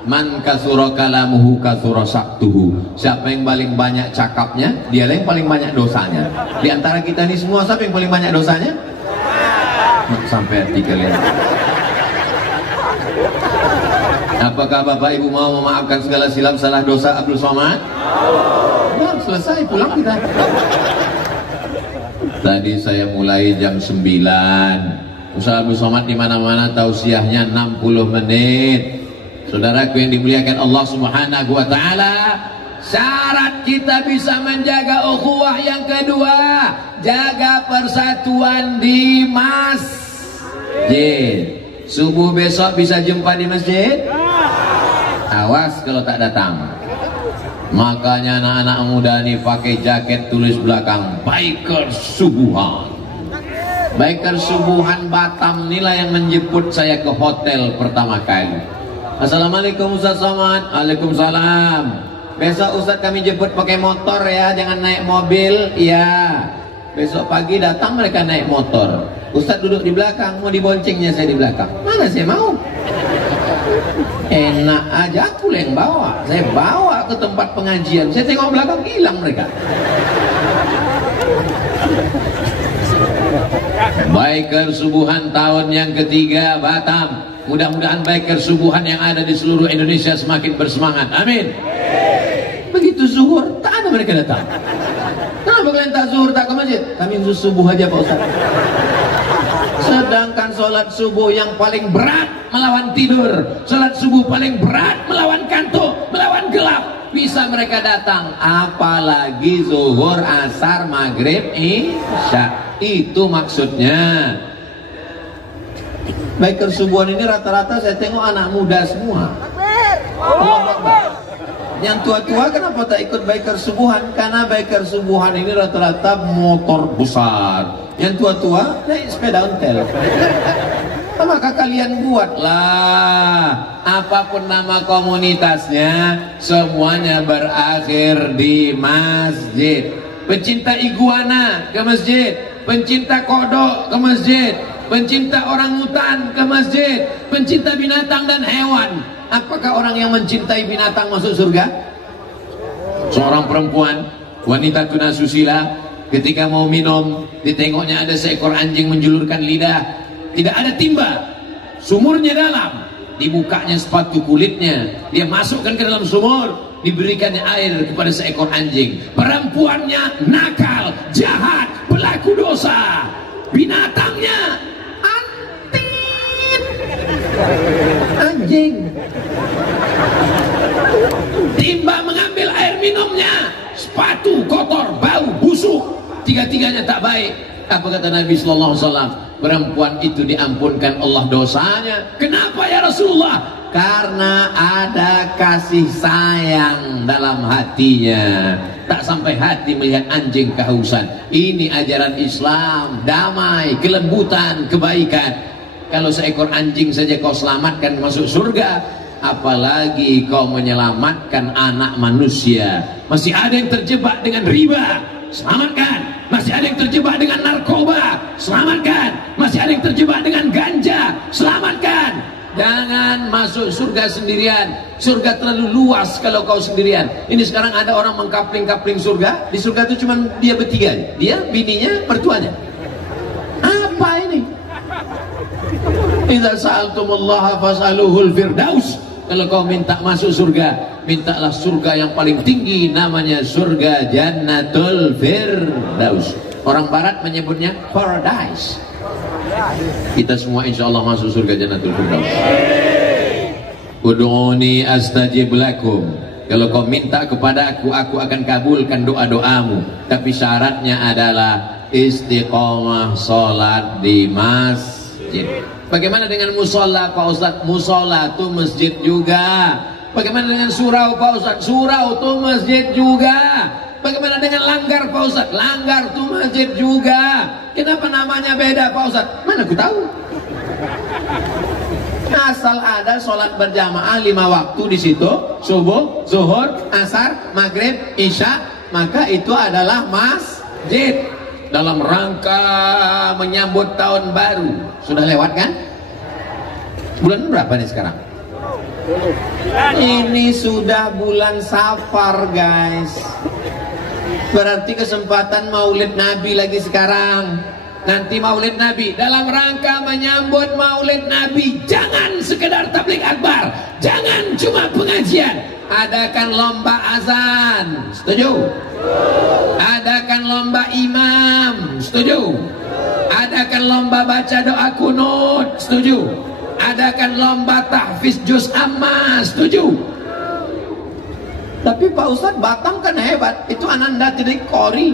man kasura kalamuhu kasura saktuhu. Siapa yang paling banyak cakapnya, dia yang paling banyak dosanya. Di antara kita ini semua, siapa yang paling banyak dosanya? Sampai hati kalian. Apakah bapak ibu mau memaafkan segala silap salah dosa Abdul Somad? Nah, selesai, pulang kita. Tadi saya mulai jam 9. Ustaz Abdul Somad di mana-mana tausiahnya 60 menit. Saudaraku yang dimuliakan Allah Subhanahu wa taala, syarat kita bisa menjaga ukhuwah yang kedua, jaga persatuan di masjid. Subuh besok bisa jumpa di masjid? Awas kalau tak datang. Makanya anak-anak muda ini pakai jaket tulis belakang Biker Subuhan. Biker Subuhan Batam inilah yang menjemput saya ke hotel pertama kali. Assalamualaikum Ustaz Somad. Waalaikumsalam. Besok Ustaz kami jemput pakai motor ya, jangan naik mobil. Iya. Besok pagi datang mereka naik motor. Ustaz duduk di belakang, mau diboncengnya saya di belakang. Mana saya mau? Enak aja, aku yang bawa. Saya bawa ke tempat pengajian. Saya tengok belakang, hilang mereka. Biker Subuhan tahun yang ketiga Batam. Mudah-mudahan biker subuhan yang ada di seluruh Indonesia semakin bersemangat. Amin. Begitu begitu zuhur tak ada mereka datang. Kenapa kalian tak zuhur tak ke masjid? Kami subuh aja Pak Ustaz. Sedangkan sholat subuh yang paling berat melawan tidur, sholat subuh paling berat melawan kantuk, melawan gelap, bisa mereka datang. Apalagi zuhur, asar, maghrib, isya. Itu maksudnya. Biker subuhan ini rata-rata saya tengok anak muda semua. Allah Akbar. Yang tua-tua kenapa tak ikut biker subuhan? Karena biker subuhan ini rata-rata motor besar. Yang tua-tua naik sepeda ontel. Maka kalian buatlah apapun nama komunitasnya, semuanya berakhir di masjid. Pencinta iguana ke masjid, pencinta kodok ke masjid, pencinta orangutan ke masjid, pencinta binatang dan hewan. Apakah orang yang mencintai binatang masuk surga? Seorang perempuan, wanita tunasusila, ketika mau minum, ditengoknya ada seekor anjing menjulurkan lidah, tidak ada timba, sumurnya dalam, dibukanya sepatu kulitnya, dia masukkan ke dalam sumur, diberikannya air kepada seekor anjing. Perempuannya nakal, jahat, pelaku dosa, binatangnya antin, anjing. Timba mengambil air minumnya, sepatu kotor, bau, busuk, tiga-tiganya tak baik. Apa kata Nabi Sallallahu Alaihi Wasallam? Perempuan itu diampunkan Allah dosanya. Kenapa ya Rasulullah? Karena ada kasih sayang dalam hatinya. Tak sampai hati melihat anjing kehausan. Ini ajaran Islam, damai, kelembutan, kebaikan. Kalau seekor anjing saja kau selamatkan masuk surga, apalagi kau menyelamatkan anak manusia. Masih ada yang terjebak dengan riba, selamatkan. Masih ada yang terjebak dengan narkoba, selamatkan. Masih ada yang terjebak dengan ganja, selamatkan. Jangan masuk surga sendirian. Surga terlalu luas kalau kau sendirian. Ini sekarang ada orang mengkapling-kapling surga. Di surga itu cuma dia bertiga, dia, bininya, mertuanya. Apa ini? Idza sa'altumullaha fas'aluhul firdaus. Kalau kau minta masuk surga, mintalah surga yang paling tinggi, namanya surga Jannatul Firdaus. Orang barat menyebutnya paradise. Kita semua insya Allah masuk surga Jannatul Firdaus. Ud'uni astajib lakum. Kalau kau minta kepada aku akan kabulkan doa-doamu. Tapi syaratnya adalah istiqomah sholat di masjid. Bagaimana dengan musola Pak Ustadz? Musola itu masjid juga. Bagaimana dengan surau Pak Ustadz? Surau itu masjid juga. Bagaimana dengan langgar Pak Ustadz? Langgar itu masjid juga. Kenapa namanya beda Pak Ustadz? Mana aku tahu. Asal ada sholat berjamaah 5 waktu di situ, subuh, zuhur, asar, maghrib, isya, maka itu adalah masjid. Dalam rangka menyambut tahun baru. Sudah lewat kan? Bulan berapa nih sekarang? Ini sudah bulan Safar guys. Berarti kesempatan maulid Nabi lagi sekarang. Nanti maulid Nabi, dalam rangka menyambut maulid Nabi, jangan sekedar tabligh akbar, jangan cuma pengajian. Adakan lomba azan, setuju? Adakan lomba imam, setuju? Adakan lomba baca doa kunut, setuju? Adakan lomba tahfiz juz amma, setuju? Tapi Pak Ustadz, Batam kan hebat. Itu Ananda Tidikori.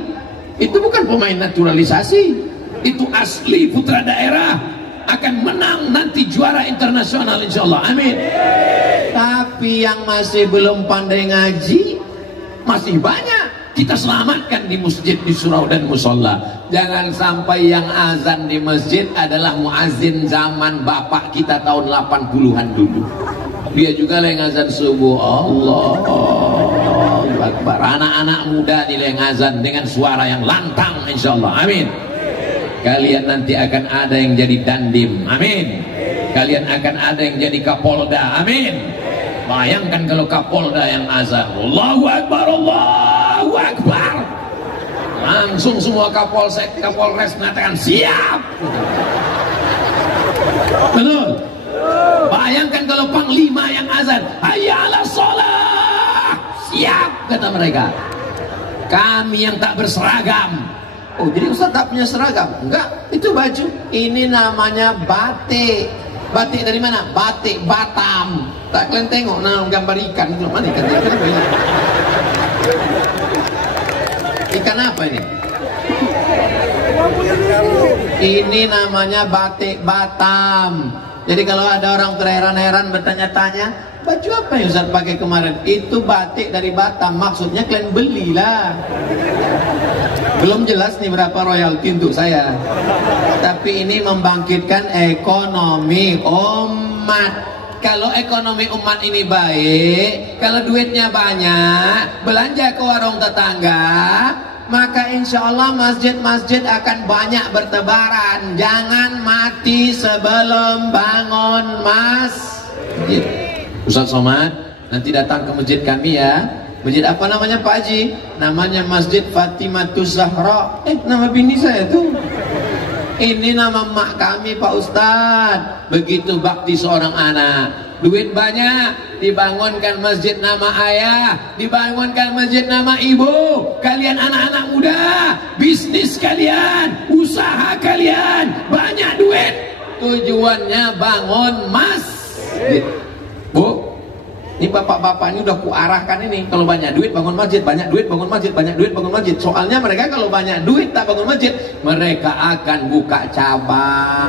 Itu bukan pemain naturalisasi. Itu asli putra daerah. Akan menang nanti juara internasional insyaAllah. Amin. Tapi yang masih belum pandai ngaji masih banyak. Kita selamatkan di masjid, di surau dan musola. Jangan sampai yang azan di masjid adalah muazin zaman bapak kita tahun 80-an dulu. Dia juga yang azan subuh. Allah Akbar. Anak-anak muda nih yang azan dengan suara yang lantang insyaallah. Amin. Kalian nanti akan ada yang jadi dandim. Amin. Kalian akan ada yang jadi kapolda. Amin. Bayangkan kalau kapolda yang azan. Allahu Akbar, Allahu Akbar. Langsung semua kapolsek, kapolres mengatakan siap. Betul. Bayangkan kalau panglima yang azan, hayya 'alas shalah, siap. kata mereka. Kami yang tak berseragam. Oh, jadi Ustaz tak punya seragam? Enggak, itu baju. Ini namanya batik. Batik dari mana? Batik Batam. Tak kalian tengok nah, gambar ikan itu mana ikan? Kenapa ini? Ikan apa ini? Ini namanya batik Batam. Jadi kalau ada orang terheran-heran bertanya-tanya, baju apa yang Ustaz pakai kemarin? Itu batik dari Batam. Maksudnya kalian belilah. Belum jelas nih berapa royalti untuk saya. Tapi ini membangkitkan ekonomi umat. Kalau ekonomi umat ini baik, kalau duitnya banyak, belanja ke warung tetangga, maka insya Allah masjid-masjid akan banyak bertebaran. Jangan mati sebelum bangun masjid. Ustaz Somad, nanti datang ke masjid kami ya. Masjid apa namanya Pak Haji? Namanya Masjid Fatimatus Zahra. Nama bini saya tuh. Ini nama mak kami Pak Ustadz. Begitu bakti seorang anak. Duit banyak, dibangunkan masjid nama ayah, dibangunkan masjid nama ibu. Kalian anak-anak muda, bisnis kalian, usaha kalian, banyak duit. Tujuannya bangun masjid. Bu, ini bapak-bapak ini udah kuarahkan ini. Kalau banyak duit bangun masjid, banyak duit bangun masjid, banyak duit bangun masjid. Soalnya mereka kalau banyak duit tak bangun masjid, mereka akan buka cabang.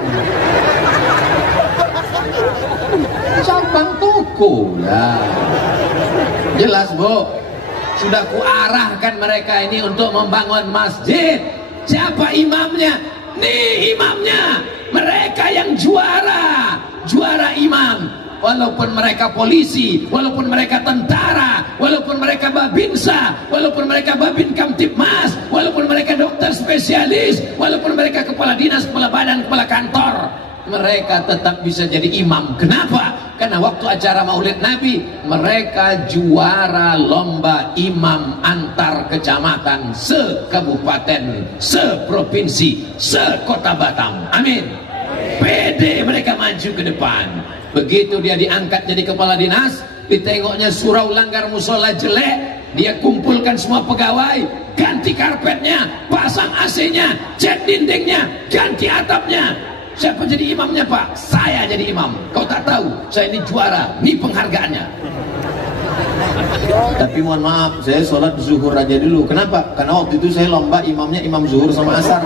Cabang toko lah. Jelas Bu, sudah kuarahkan mereka ini untuk membangun masjid. Siapa imamnya? Nih imamnya. Mereka yang juara, juara imam. Walaupun mereka polisi, walaupun mereka tentara, walaupun mereka babinsa, walaupun mereka babin kamtipmas, walaupun mereka dokter spesialis, walaupun mereka kepala dinas, kepala badan, kepala kantor, mereka tetap bisa jadi imam. Kenapa? Karena waktu acara Maulid Nabi, mereka juara lomba imam antar kecamatan, se-kabupaten, se-provinsi, se-kota Batam. Amin. Pede mereka maju ke depan. Begitu dia diangkat jadi kepala dinas, ditengoknya surau langgar musola jelek, dia kumpulkan semua pegawai, ganti karpetnya, pasang AC-nya, cat dindingnya, ganti atapnya. Siapa jadi imamnya Pak? Saya jadi imam. Kau tak tahu, saya ini juara, ini penghargaannya. Tapi mohon maaf, saya sholat zuhur aja dulu. Kenapa? Karena waktu itu saya lomba imamnya imam zuhur sama asar.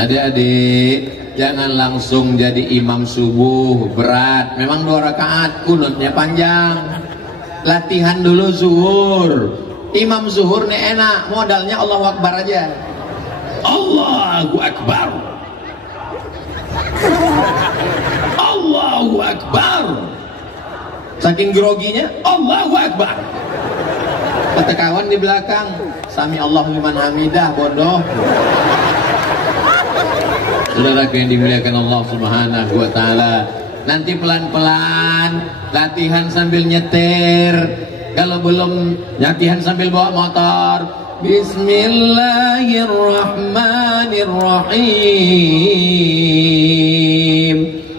Adik-adik, jangan langsung jadi imam subuh, berat. Memang 2 rakaat, kunutnya panjang. Latihan dulu zuhur. Imam zuhur nih enak, modalnya Allahu Akbar aja. Allahu Akbar. Allahu Akbar. Saking groginya, Allahu Akbar. Kata kawan di belakang, Sami Allahu liman hamidah, bodoh. Saudara yang dimuliakan Allah Subhanahu wa taala, nanti pelan-pelan latihan sambil nyetir. Kalau belum latihan sambil bawa motor, Bismillahirrahmanirrahim.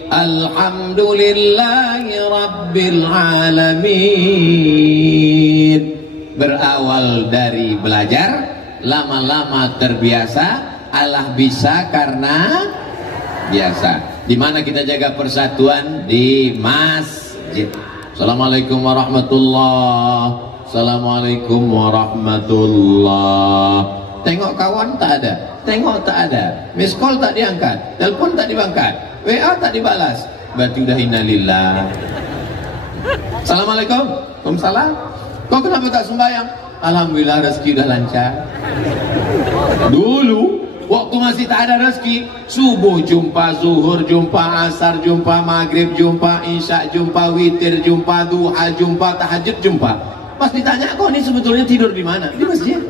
Alhamdulillahi rabbil alamin. Berawal dari belajar, lama-lama terbiasa. Allah bisa karena biasa. Di mana kita jaga persatuan? Di masjid. Assalamualaikum warahmatullahi. Assalamualaikum warahmatullahi. Tengok kawan tak ada, tengok tak ada, miss call tak diangkat, telepon tak diangkat, WA tak dibalas. Berarti udah innalillah. Assalamualaikum. Waalaikumsalam. Kau kenapa tak sembahyang? Alhamdulillah rezeki udah lancar. Dulu waktu masih tak ada rezeki, subuh jumpa, zuhur jumpa, asar jumpa, maghrib jumpa, isya jumpa, witir jumpa, duha jumpa, tahajud jumpa. Pas ditanya, kok ini sebetulnya tidur di mana? Di masjid.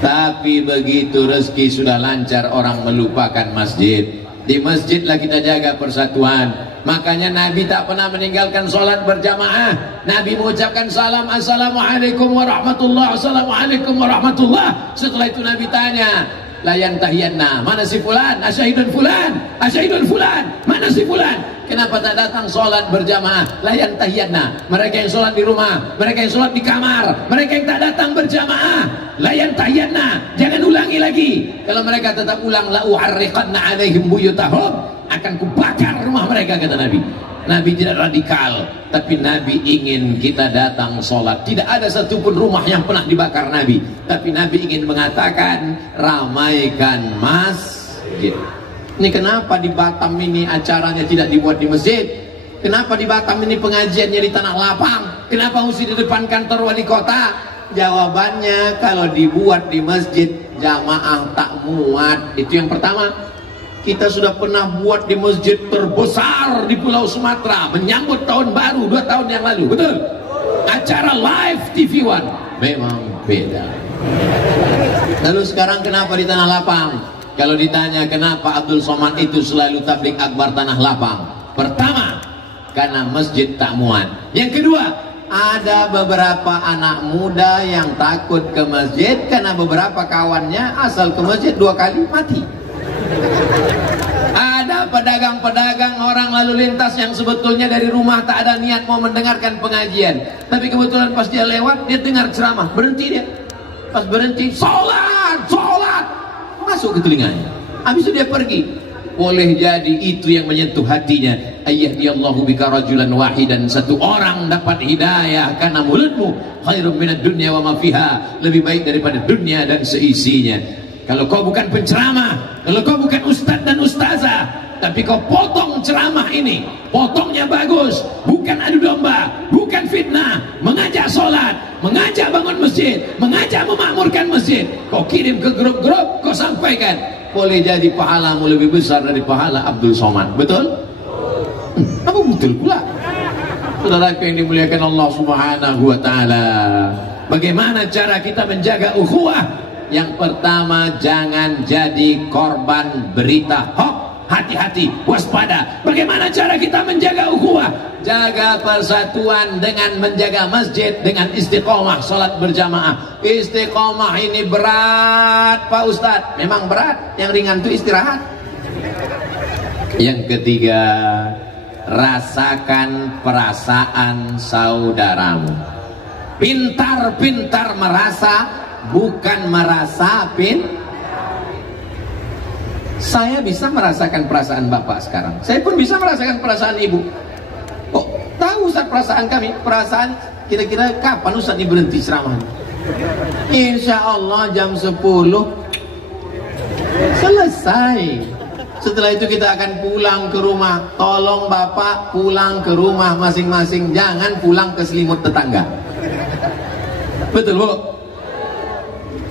Tapi begitu rezeki sudah lancar, orang melupakan masjid. Di masjidlah kita jaga persatuan. Makanya Nabi tak pernah meninggalkan sholat berjamaah. Nabi mengucapkan salam, assalamualaikum warahmatullahi, assalamualaikum warahmatullahi. Setelah itu Nabi tanya, layan tahiyanna, mana si fulan, asyahidun fulan, asyahidun fulan, mana si fulan. Kenapa tak datang sholat berjamaah? Layan tahiyatna. Mereka yang sholat di rumah, mereka yang sholat di kamar, mereka yang tak datang berjamaah, layan tahiyatna. Jangan ulangi lagi. Kalau mereka tetap ulang, la u'arriqanna alaihim buyutahum, akan kubakar rumah mereka, kata Nabi. Nabi tidak radikal, tapi Nabi ingin kita datang sholat. Tidak ada satupun rumah yang pernah dibakar Nabi, tapi Nabi ingin mengatakan ramaikan masjid. Ini kenapa di Batam ini acaranya tidak dibuat di masjid? Kenapa di Batam ini pengajiannya di tanah lapang? Kenapa mesti di depan kantor wali kota? Jawabannya, kalau dibuat di masjid jamaah tak muat. Itu yang pertama. Kita sudah pernah buat di masjid terbesar di Pulau Sumatera menyambut tahun baru 2 tahun yang lalu, betul? Acara live TV One memang beda. Lalu sekarang kenapa di tanah lapang? Kalau ditanya kenapa Abdul Somad itu selalu tabligh akbar tanah lapang, pertama karena masjid tak muat. Yang kedua, ada beberapa anak muda yang takut ke masjid karena beberapa kawannya asal ke masjid 2 kali mati. Ada pedagang-pedagang, orang lalu lintas yang sebetulnya dari rumah tak ada niat mau mendengarkan pengajian, tapi kebetulan pas dia lewat, dia dengar ceramah, berhenti dia. Pas berhenti, sholat, sholat, masuk ke telinganya. Habis itu dia pergi. Boleh jadi itu yang menyentuh hatinya. Ayyadiyallahu bika rajulan wahidan, satu orang dapat hidayah karena mulutmu. Khairum minad dunya wa ma fiha, lebih baik daripada dunia dan seisinya. Kalau kau bukan penceramah, kalau kau bukan ustadz dan ustazah, tapi kau potong ceramah ini, potongnya bagus, bukan adu domba, bukan fitnah, mengajak sholat, mengajak bangun masjid, mengajak memakmurkan masjid, kau kirim ke grup-grup, kau sampaikan, boleh jadi pahalamu lebih besar dari pahala Abdul Somad. Betul? Apa betul pula? Saudaraku yang dimuliakan Allah Subhanahu wa Ta'ala, bagaimana cara kita menjaga ukhuwah? Yang pertama, jangan jadi korban berita hoax. Hati-hati, waspada. Bagaimana cara kita menjaga ukhuwah? Jaga persatuan dengan menjaga masjid, dengan istiqomah sholat berjamaah. Istiqomah ini berat Pak Ustadz. Memang berat, yang ringan itu istirahat. Yang ketiga, rasakan perasaan saudaramu. Pintar-pintar merasa, bukan merasa Saya bisa merasakan perasaan bapak sekarang, saya pun bisa merasakan perasaan ibu. Kok tahu Ustaz perasaan kami? Perasaan kira-kira kapan Ustaz ini berhenti ceramah? Insya Allah jam 10 selesai. Setelah itu kita akan pulang ke rumah. Tolong bapak pulang ke rumah masing-masing, jangan pulang ke selimut tetangga. Betul Bu?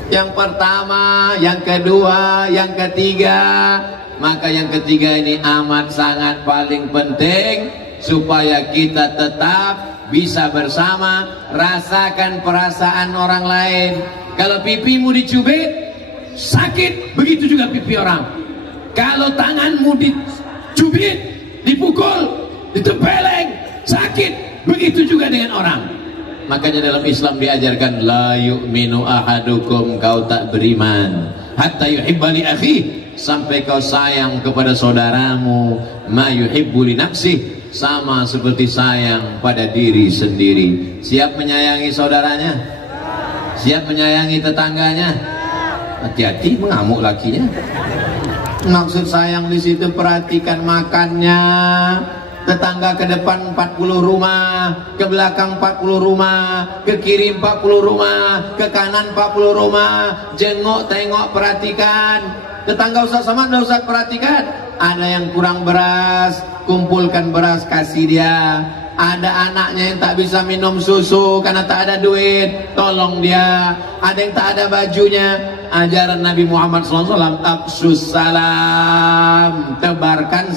Yang pertama, yang kedua, yang ketiga. Maka yang ketiga ini amat sangat paling penting, supaya kita tetap bisa bersama. Rasakan perasaan orang lain. Kalau pipimu dicubit, sakit, begitu juga pipi orang. Kalau tanganmu dicubit, dipukul, ditempeleng, sakit, begitu juga dengan orang. Makanya dalam Islam diajarkan, la yu'minu ahadukum, kau tak beriman hatta yuhibba li akhi, sampai kau sayang kepada saudaramu ma yuhibbu li nafsih, sama seperti sayang pada diri sendiri. Siap menyayangi saudaranya? Siap menyayangi tetangganya? Hati-hati, mengamuk lakinya. Maksud sayang di situ perhatikan makannya. Tetangga ke depan 40 rumah, ke belakang 40 rumah, ke kiri 40 rumah, ke kanan 40 rumah. Jengok, tengok, perhatikan. Tetangga Ustaz Somad, Ustaz perhatikan. Ada yang kurang beras, kumpulkan beras, kasih dia. Ada anaknya yang tak bisa minum susu karena tak ada duit, tolong dia. Ada yang tak ada bajunya. Ajaran Nabi Muhammad SAW, afsus salam, tebarkan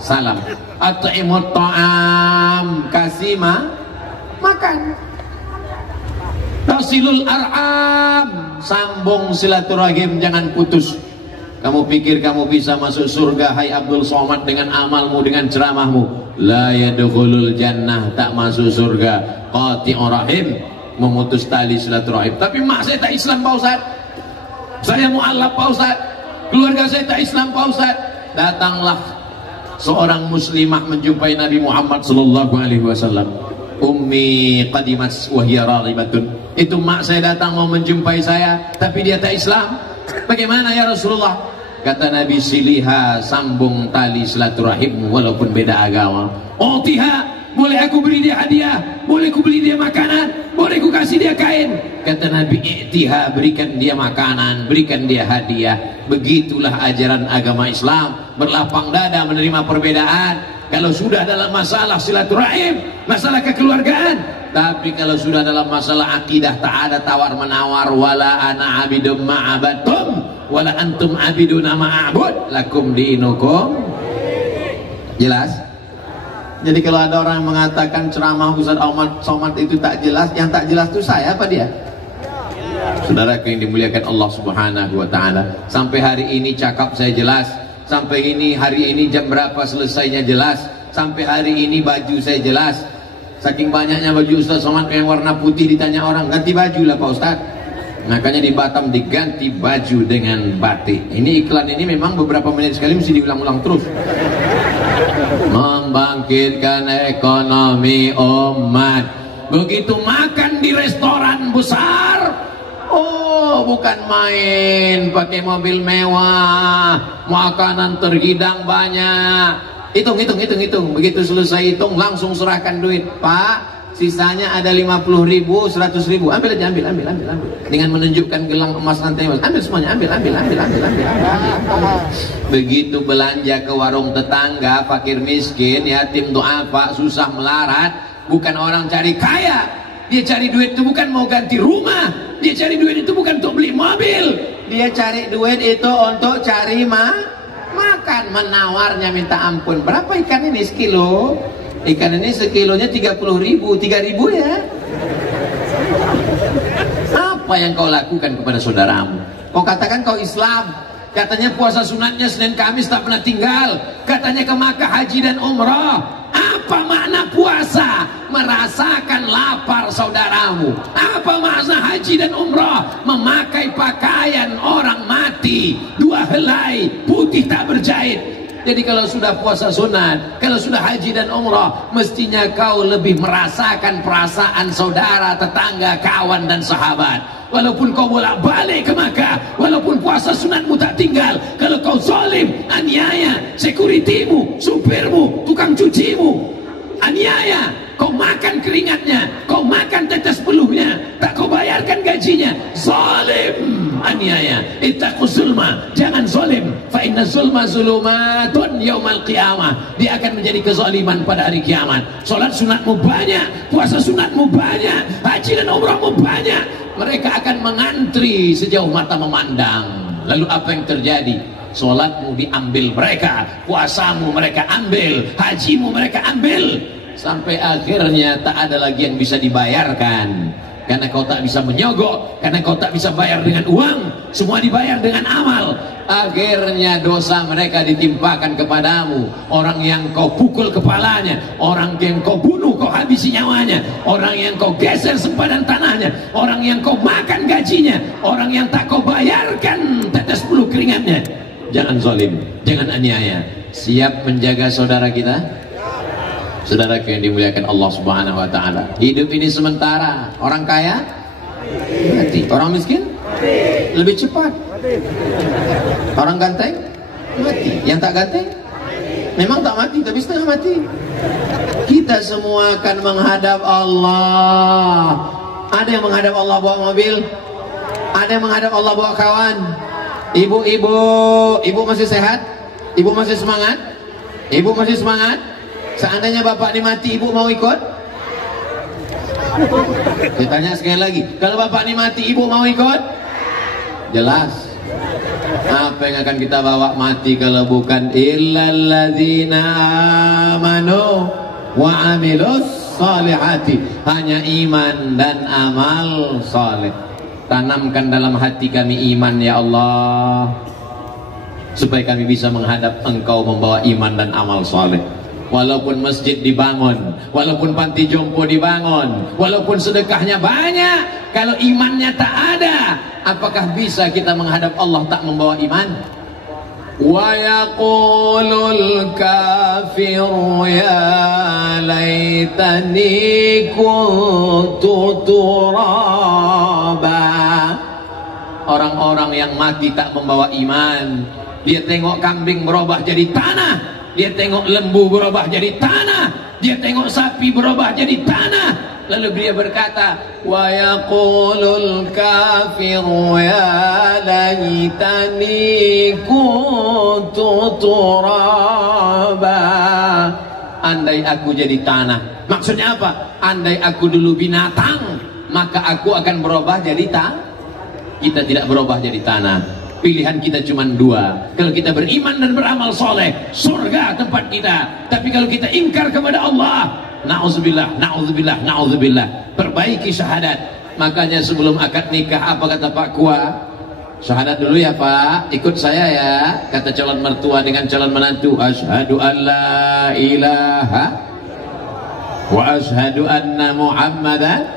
salam. At'imut ta'am, kasih makan. Tasilul ar'am, sambung silaturahim, jangan putus. Kamu pikir kamu bisa masuk surga, hai Abdul Somad, dengan amalmu, dengan ceramahmu? La yadkhulul jannah, tak masuk surga. Qati'ur rahim, memutus tali silaturahim. Tapi mak saya tak Islam Pak Ustaz, saya mu'alaf Pak Ustaz, keluarga saya tak Islam Pak Ustaz. Datanglah seorang muslimah menjumpai Nabi Muhammad sallallahu alaihi wasallam. Ummi qadimat wa hiya raghibatun. Itu mak saya datang mau menjumpai saya, tapi dia tak Islam. Bagaimana ya Rasulullah? Kata Nabi, siliha, sambung tali silaturahimmu walaupun beda agama. Utiha, boleh aku beri dia hadiah, boleh aku beli dia makanan, boleh aku kasih dia kain. Kata Nabi, i'tiha, berikan dia makanan, berikan dia hadiah. Begitulah ajaran agama Islam, berlapang dada menerima perbedaan. Kalau sudah dalam masalah silaturahim, masalah kekeluargaan. Tapi kalau sudah dalam masalah akidah, tak ada tawar menawar. Wala ana abidum ma'abatum wala antum abiduna ma'abud lakum dinukum. Jelas? Jadi kalau ada orang yang mengatakan ceramah Ustaz Ahmad Somad itu tak jelas, yang tak jelas itu saya apa dia? Saudara yang dimuliakan Allah Subhanahu wa taala, sampai hari ini cakap saya jelas, sampai ini hari ini jam berapa selesainya jelas, sampai hari ini baju saya jelas. Saking banyaknya baju Ustaz Somad yang warna putih, ditanya orang, ganti baju lah Pak Ustaz. Makanya di Batam diganti baju dengan batik. Ini iklan ini memang beberapa menit sekali mesti diulang-ulang terus. Membangkitkan ekonomi umat. Begitu makan di restoran besar, oh bukan main, pakai mobil mewah, makanan terhidang banyak. Hitung. Begitu selesai hitung, langsung serahkan duit. Pak, sisanya ada 50.000, 100.000. Ambil aja, ambil. Dengan menunjukkan gelang emas rantai emas. Ambil semuanya, ambil. Begitu belanja ke warung tetangga, fakir miskin, yatim duafa, susah melarat, bukan orang cari kaya. Dia cari duit itu bukan mau ganti rumah. Dia cari duit itu bukan untuk beli mobil. Dia cari duit itu untuk cari makan. Menawarnya minta ampun. Berapa ikan ini sekilo? Ikan ini sekilonya 30.000, 3.000 ya. Apa yang kau lakukan kepada saudaramu? Kau katakan kau Islam, katanya puasa sunatnya Senin Kamis tak pernah tinggal, katanya ke Makkah haji dan umrah. Apa makna puasa? Merasakan lapar saudaramu. Apa makna haji dan umrah? Memakai pakaian orang mati, 2 helai putih tak berjahit. Jadi kalau sudah puasa sunat, kalau sudah haji dan umrah, mestinya kau lebih merasakan perasaan saudara, tetangga, kawan dan sahabat. Walaupun kau bolak-balik ke Makkah, walaupun puasa sunatmu tak tinggal, kalau kau zalim, aniaya, sekuritimu, supirmu, tukang cucimu, aniaya, kau makan keringatnya, kau makan tetes peluhnya, tak kau bayarkan gajinya, zalim, aniaya. Ittaqus zulma, jangan zalim, fa inna zulma zulumatun yaumal qiyamah. Dia akan menjadi kezaliman pada hari kiamat. Salat sunatmu banyak, puasa sunatmu banyak, haji dan umrahmu banyak, mereka akan mengantri sejauh mata memandang. Lalu apa yang terjadi? Salatmu diambil mereka, puasamu mereka ambil, hajimu mereka ambil, sampai akhirnya tak ada lagi yang bisa dibayarkan. Karena kau tak bisa menyogok, karena kau tak bisa bayar dengan uang, semua dibayar dengan amal. Akhirnya dosa mereka ditimpakan kepadamu. Orang yang kau pukul kepalanya, orang yang kau bunuh, kau habisi nyawanya, orang yang kau geser sempadan tanahnya, orang yang kau makan gajinya, orang yang tak kau bayarkan tetes bulu keringatnya. Jangan zalim, jangan aniaya. Siap menjaga saudara kita? Saudara yang dimuliakan Allah Subhanahu wa taala. Hidup ini sementara. Orang kaya mati, orang miskin lebih cepat. Orang ganteng mati, yang tak ganteng memang tak mati tapi setengah mati. Kita semua akan menghadap Allah. Ada yang menghadap Allah bawa mobil, ada yang menghadap Allah bawa kawan. Ibu masih sehat? Ibu masih semangat? Ibu masih semangat? Seandainya bapak ini mati, ibu mau ikut? Saya tanya sekali lagi, kalau bapak ini mati, ibu mau ikut? Jelas. Apa yang akan kita bawa mati kalau bukan illalladzina amanu wa amilus salihati? Hanya iman dan amal saleh. Tanamkan dalam hati kami iman ya Allah, supaya kami bisa menghadap Engkau membawa iman dan amal saleh. Walaupun masjid dibangun, walaupun panti jompo dibangun, walaupun sedekahnya banyak, kalau imannya tak ada, apakah bisa kita menghadap Allah tak membawa iman? Wa yaqulul kafiru ya laitani kuntu turaba. Orang-orang yang mati tak membawa iman, dia tengok kambing berubah jadi tanah, dia tengok lembu berubah jadi tanah, dia tengok sapi berubah jadi tanah. Lalu dia berkata, wa yaqulul kafiru ya laitani kuntu turaba. Andai aku jadi tanah. Maksudnya apa? Andai aku dulu binatang, maka aku akan berubah jadi tanah. Kita tidak berubah jadi tanah. Pilihan kita cuma dua. Kalau kita beriman dan beramal soleh, surga tempat kita. Tapi kalau kita ingkar kepada Allah, na'udzubillah, na'udzubillah, na'udzubillah, perbaiki syahadat. Makanya sebelum akad nikah, apa kata Pak Kua? Syahadat dulu ya Pak, ikut saya ya. Kata calon mertua dengan calon menantu, asyhadu an la ilaha wa asyhadu anna muhammadan.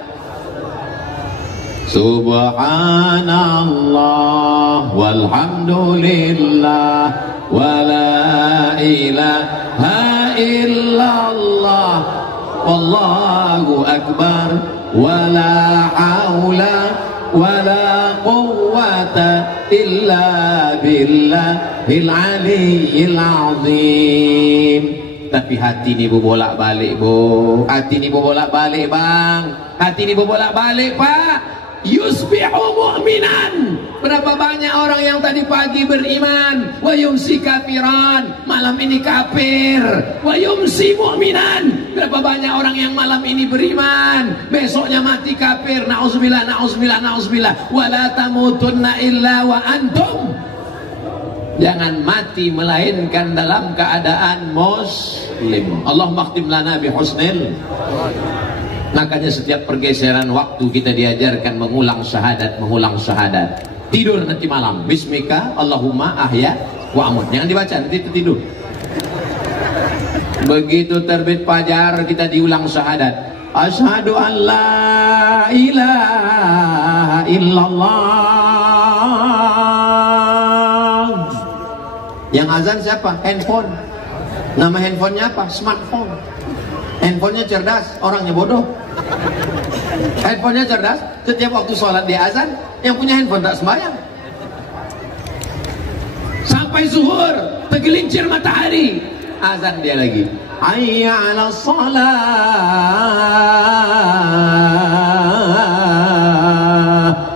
Subhanallah walhamdulillah wa la ilaha illallah wallahu akbar wa la haula wa la quwwata illa billahil aliyyil azim. Tapi hati ini bolak balik bu, hati ini bolak balik bang, hati ini bolak balik pak. Yusbihu mu'minan. Berapa banyak orang yang tadi pagi beriman, wa yumsi kafiran, malam ini kafir. Wa yumsi mu'minan. Berapa banyak orang yang malam ini beriman, besoknya mati kafir. Na'udzubillah, na'udzubillah, na'udzubillah. Wa la tamutunna illa wa antum. Jangan mati melainkan dalam keadaan muslim. Allahumma khtim lana bihusnil. Makanya setiap pergeseran waktu kita diajarkan mengulang syahadat, mengulang syahadat. Tidur nanti malam, bismika Allahumma ahya wa amut. Jangan dibaca, nanti tidur. Begitu terbit fajar kita diulang syahadat. Asyhadu an la ilaha illallah. Yang azan siapa? Handphone. Nama handphonenya apa? Smartphone. Handphonenya cerdas, orangnya bodoh. Handphonenya cerdas, setiap waktu sholat dia azan, yang punya handphone tak sembahyang. Sampai zuhur, tergelincir matahari, azan dia lagi. Hayya 'ala shalah.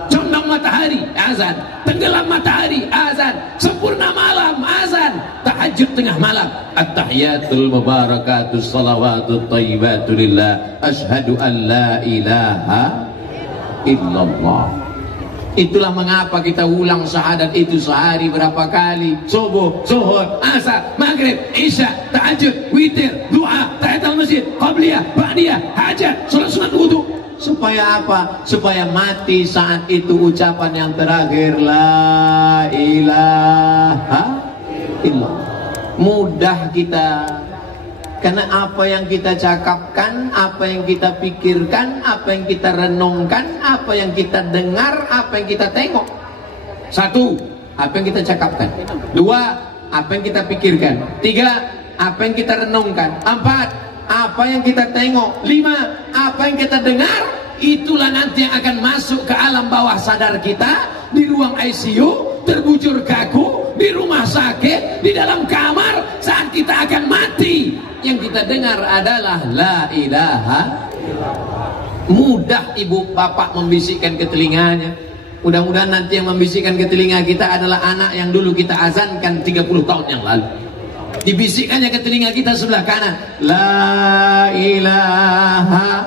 Condong matahari, azan. Tenggelam matahari, azan. Sempurna malam, azan. Tahajud tengah malam, at-tahiyatul mubarakatus salawatut thayyibatu lillah, asyhadu an la ilaha illallah. Itulah mengapa kita ulang syahadat itu sehari berapa kali. Subuh, zuhur, asar, maghrib, isya, tahajud, witir, du'a, tahiyatul masjid, qabliyah, ba'diyah, hajat, salat sunat wudu. Supaya apa? Supaya mati saat itu ucapan yang terakhir, la ilaha illallah. Mudah kita, karena apa yang kita cakapkan, apa yang kita pikirkan, apa yang kita renungkan, apa yang kita dengar, apa yang kita tengok. Satu, apa yang kita cakapkan. Dua, apa yang kita pikirkan. Tiga, apa yang kita renungkan. Empat, apa yang kita tengok. Lima, apa yang kita dengar. Itulah nanti yang akan masuk ke alam bawah sadar kita, di ruang ICU, terbujur kaku, di rumah sakit, di dalam kamar, saat kita akan mati. Yang kita dengar adalah la ilaha. Mudah ibu bapak membisikkan ke telinganya. Mudah-mudahan nanti yang membisikkan ke telinga kita adalah anak yang dulu kita azankan 30 tahun yang lalu. Dibisikkannya ke telinga kita sebelah kanan, la ilaha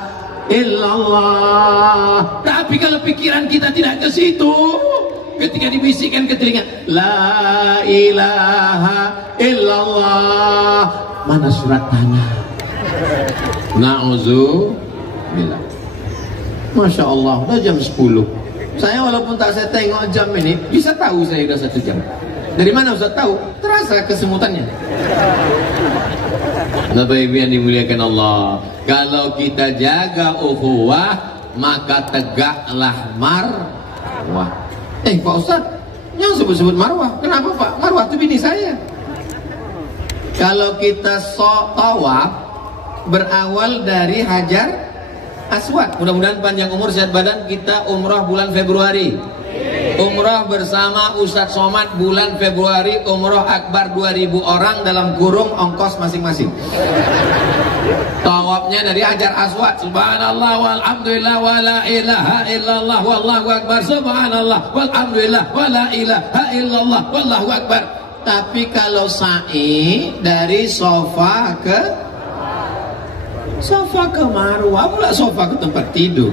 illallah. Tapi kalau pikiran kita tidak ke situ, ketika dibisikkan ke telinga, la ilaha illallah, mana surat tanah? Na'udzubillah. Masya Allah, udah jam 10. Saya walaupun tak saya tengok jam ini, bisa tahu saya udah 1 jam. Dari mana Ustaz tahu? Terasa kesemutannya. Bapak Ibu yang dimuliakan Allah, kalau kita jaga ukhuwah, maka tegaklah marwah. Pak Ustaz, Yang sebut-sebut marwah. Kenapa Pak? Marwah itu bini saya. Kalau kita tawaf berawal dari Hajar Aswad. Mudah-mudahan panjang umur sehat badan. Kita umrah bulan Februari. Umrah bersama Ustadz Somad bulan Februari. Umrah akbar 2000 orang dalam kurung ongkos masing-masing. Tawafnya dari Hajar Aswad. Subhanallah walhamdulillah wala ilaha illallah wallahu akbar. Subhanallah walhamdulillah wala ilaha illallah wallahu akbar. Tapi kalau sa'i dari sofa ke Marwah, pula sofa ke tempat tidur.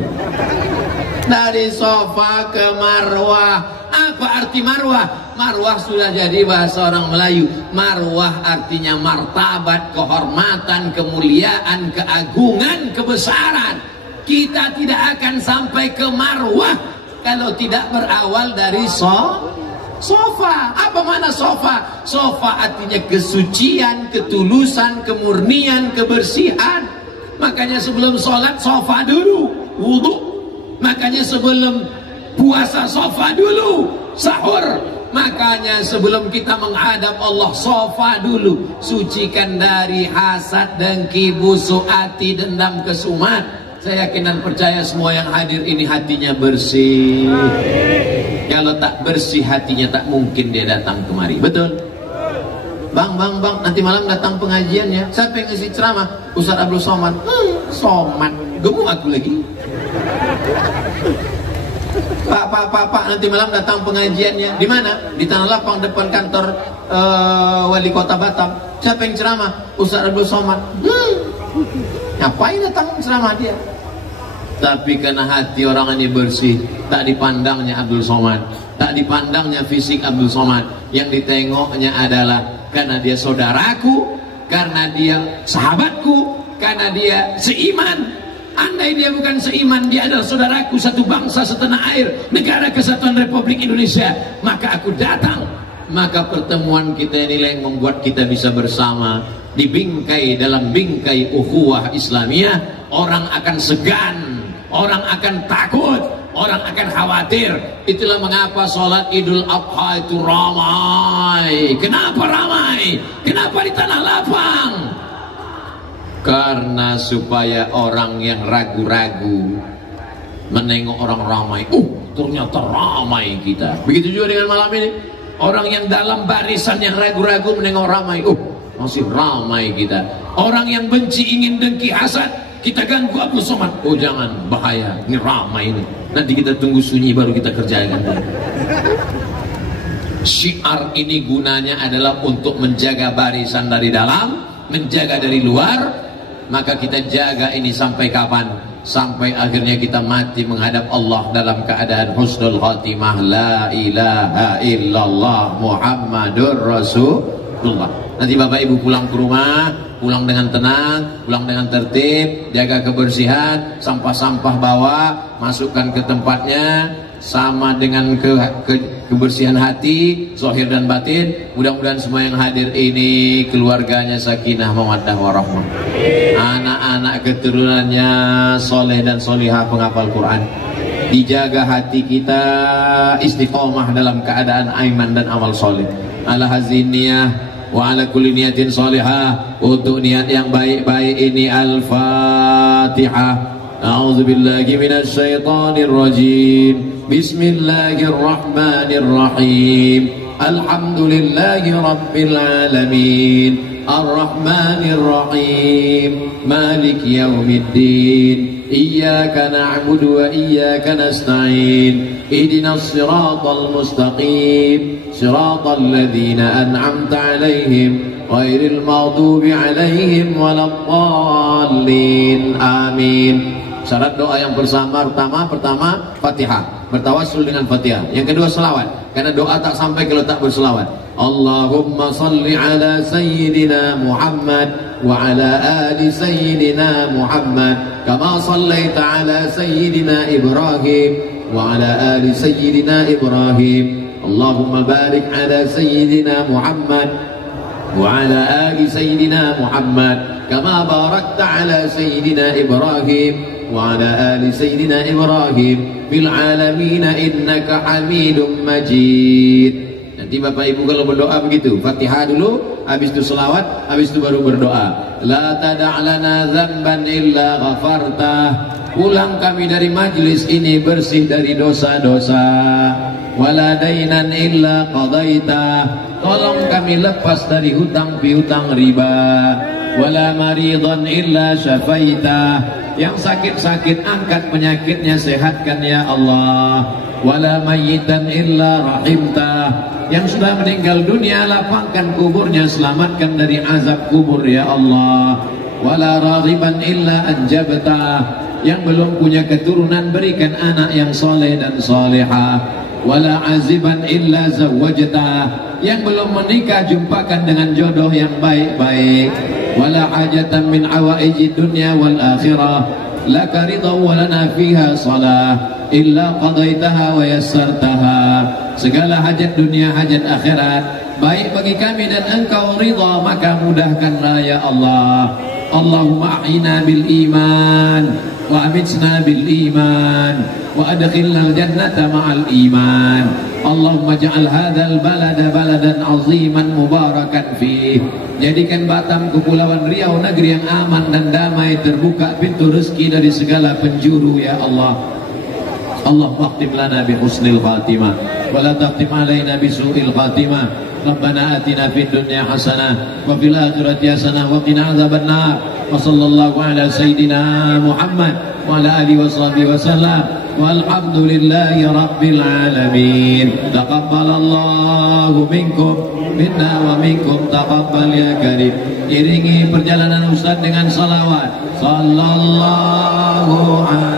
Dari sofa ke Marwah. Apa arti Marwah? Marwah sudah jadi bahasa orang Melayu. Marwah artinya martabat, kehormatan, kemuliaan, keagungan, kebesaran. Kita tidak akan sampai ke Marwah kalau tidak berawal dari sofa. Apa mana sofa? Sofa artinya kesucian, ketulusan, kemurnian, kebersihan. Makanya sebelum sholat sofa dulu, wudhu. Makanya sebelum puasa sofa dulu, sahur. Makanya sebelum kita menghadap Allah sofa dulu. Sucikan dari hasad, dengki, busuk hati, dendam, kesumat. Saya yakin dan percaya semua yang hadir ini hatinya bersih. Kalau tak bersih hatinya tak mungkin dia datang kemari. Betul? Bang, nanti malam datang pengajiannya. Siapa yang ngisi ceramah? Ustaz Abdul Somad. Somad, gemuk aku lagi. Pak, nanti malam datang pengajiannya. Di mana? Di Tanah Lapang depan kantor Wali Kota Batam. Siapa yang ceramah? Ustaz Abdul Somad. Ngapain datang ceramah dia? Tapi karena hati orang ini bersih, tak dipandangnya Abdul Somad, tak dipandangnya fisik Abdul Somad. Yang ditengoknya adalah karena dia saudaraku, karena dia sahabatku, karena dia seiman. Andai dia bukan seiman, dia adalah saudaraku, satu bangsa, setanah air, negara kesatuan Republik Indonesia, maka aku datang. Maka pertemuan kita inilah yang membuat kita bisa bersama di bingkai, dalam bingkai ukhuwah Islamiyah. Orang akan segan, orang akan takut, orang akan khawatir. Itulah mengapa sholat Idul Adha itu ramai. Kenapa ramai? Kenapa di Tanah Lapang? Karena supaya orang yang ragu-ragu menengok orang ramai, ternyata ramai kita. Begitu juga dengan malam ini. Orang yang dalam barisan yang ragu-ragu menengok ramai, masih ramai kita. Orang yang benci, ingin, dengki, hasad, kita ganggu Abdul Somad. Jangan, bahaya, ini ramai ini. Nanti kita tunggu sunyi baru kita kerjakan. Syiar ini gunanya adalah untuk menjaga barisan dari dalam, menjaga dari luar. Maka kita jaga ini sampai kapan? Sampai akhirnya kita mati menghadap Allah dalam keadaan husnul khatimah, la ilaha illallah Muhammadur Rasulullah. Nanti Bapak Ibu pulang ke rumah, pulang dengan tenang, pulang dengan tertib, jaga kebersihan, sampah-sampah bawa, masukkan ke tempatnya, sama dengan kebersihan hati, zahir dan batin. Mudah-mudahan semua yang hadir ini keluarganya sakinah, mawaddah warahmah, anak-anak keturunannya soleh dan solihah penghafal Quran. Dijaga hati kita istiqomah dalam keadaan iman dan amal soleh. Ala haziniyah wa ala kulli niyatin solihah. Untuk niat yang baik-baik ini Al-Fatihah. A'udzu billahi minasy syaithanir rajim. Bismillahirrahmanirrahim. Alhamdulillahi rabbil alamin. Ar-Rahmanir Rahim. Malik yaumiddin. Iyyaka na'budu wa iyyaka nasta'in. Ihdinas siratal mustaqim. Siratal ladzina an'amta 'alaihim ghairil maghdubi 'alaihim waladdallin. Amin. Syarat doa yang pertama Fatihah, bertawassul dengan Fatihah. Yang kedua selawat, karena doa tak sampai kalau tak berselawat. Allahumma salli ala sayyidina Muhammad wa ala ali sayyidina Muhammad kama sallaita ala sayyidina Ibrahim wa ala ali sayyidina Ibrahim. Allahumma barik ala sayyidina Muhammad wa ala ali sayyidina Muhammad kama barakta ala sayyidina Ibrahim وعلى آل سيدنا إبراهيم في العالمين إنك حميد مجيد. Nanti Bapak Ibu kalau berdoa begitu, Fatihah dulu, habis itu selawat, habis itu baru berdoa. La tada'lana dzamban illa ghafartah. Pulang kami dari majlis ini bersih dari dosa-dosa. Wala dainan illa qadaitah. Tolong kami lepas dari hutang piutang riba. Wala maridan illa syafaitah. Yang sakit-sakit angkat penyakitnya, sehatkan ya Allah. Wala mayyitan illa rahimtah. Yang sudah meninggal dunia, lapangkan kuburnya, selamatkan dari azab kubur ya Allah. Wala raghiban illa anjabtah. Yang belum punya keturunan, berikan anak yang soleh dan solehah. Wala aziban illa zawwajtah. Yang belum menikah, jumpakan dengan jodoh yang baik-baik. Wala hajatan min awaiji dunya wal akhirah laka ridha wa lana fiha salah illa qadaitaha wa yassartaha. Segala hajat dunia, hajat akhirat baik bagi kami dan engkau ridha, maka mudahkanlah ya Allah. Allahumma a'ina bil iman wa amitna bil iman wa adkhilna al jannata ma'al iman. Allahumma ja'al hadzal balada baladan aziman mubarakan fih. Jadikan Batam, Kepulauan Riau negeri yang aman dan damai, terbuka pintu rezeki dari segala penjuru ya Allah. Allahumma khtim lana bi husnil khatimah wa la taqtim alaina bi su'il khatimah. Rabbana atina fid dunya hasanah wa fil akhirati hasanah wa qina adzabannar. Wa sallallahu ala sayidina Muhammad wa ala alihi wa sahbihi wa sallam. Walhamdulillahi rabbil alamin. Taqabbalallahu minkum minna wa minkum taqabbal ya karim. Iringi perjalanan Ustaz dengan salawat sallallahu alaihi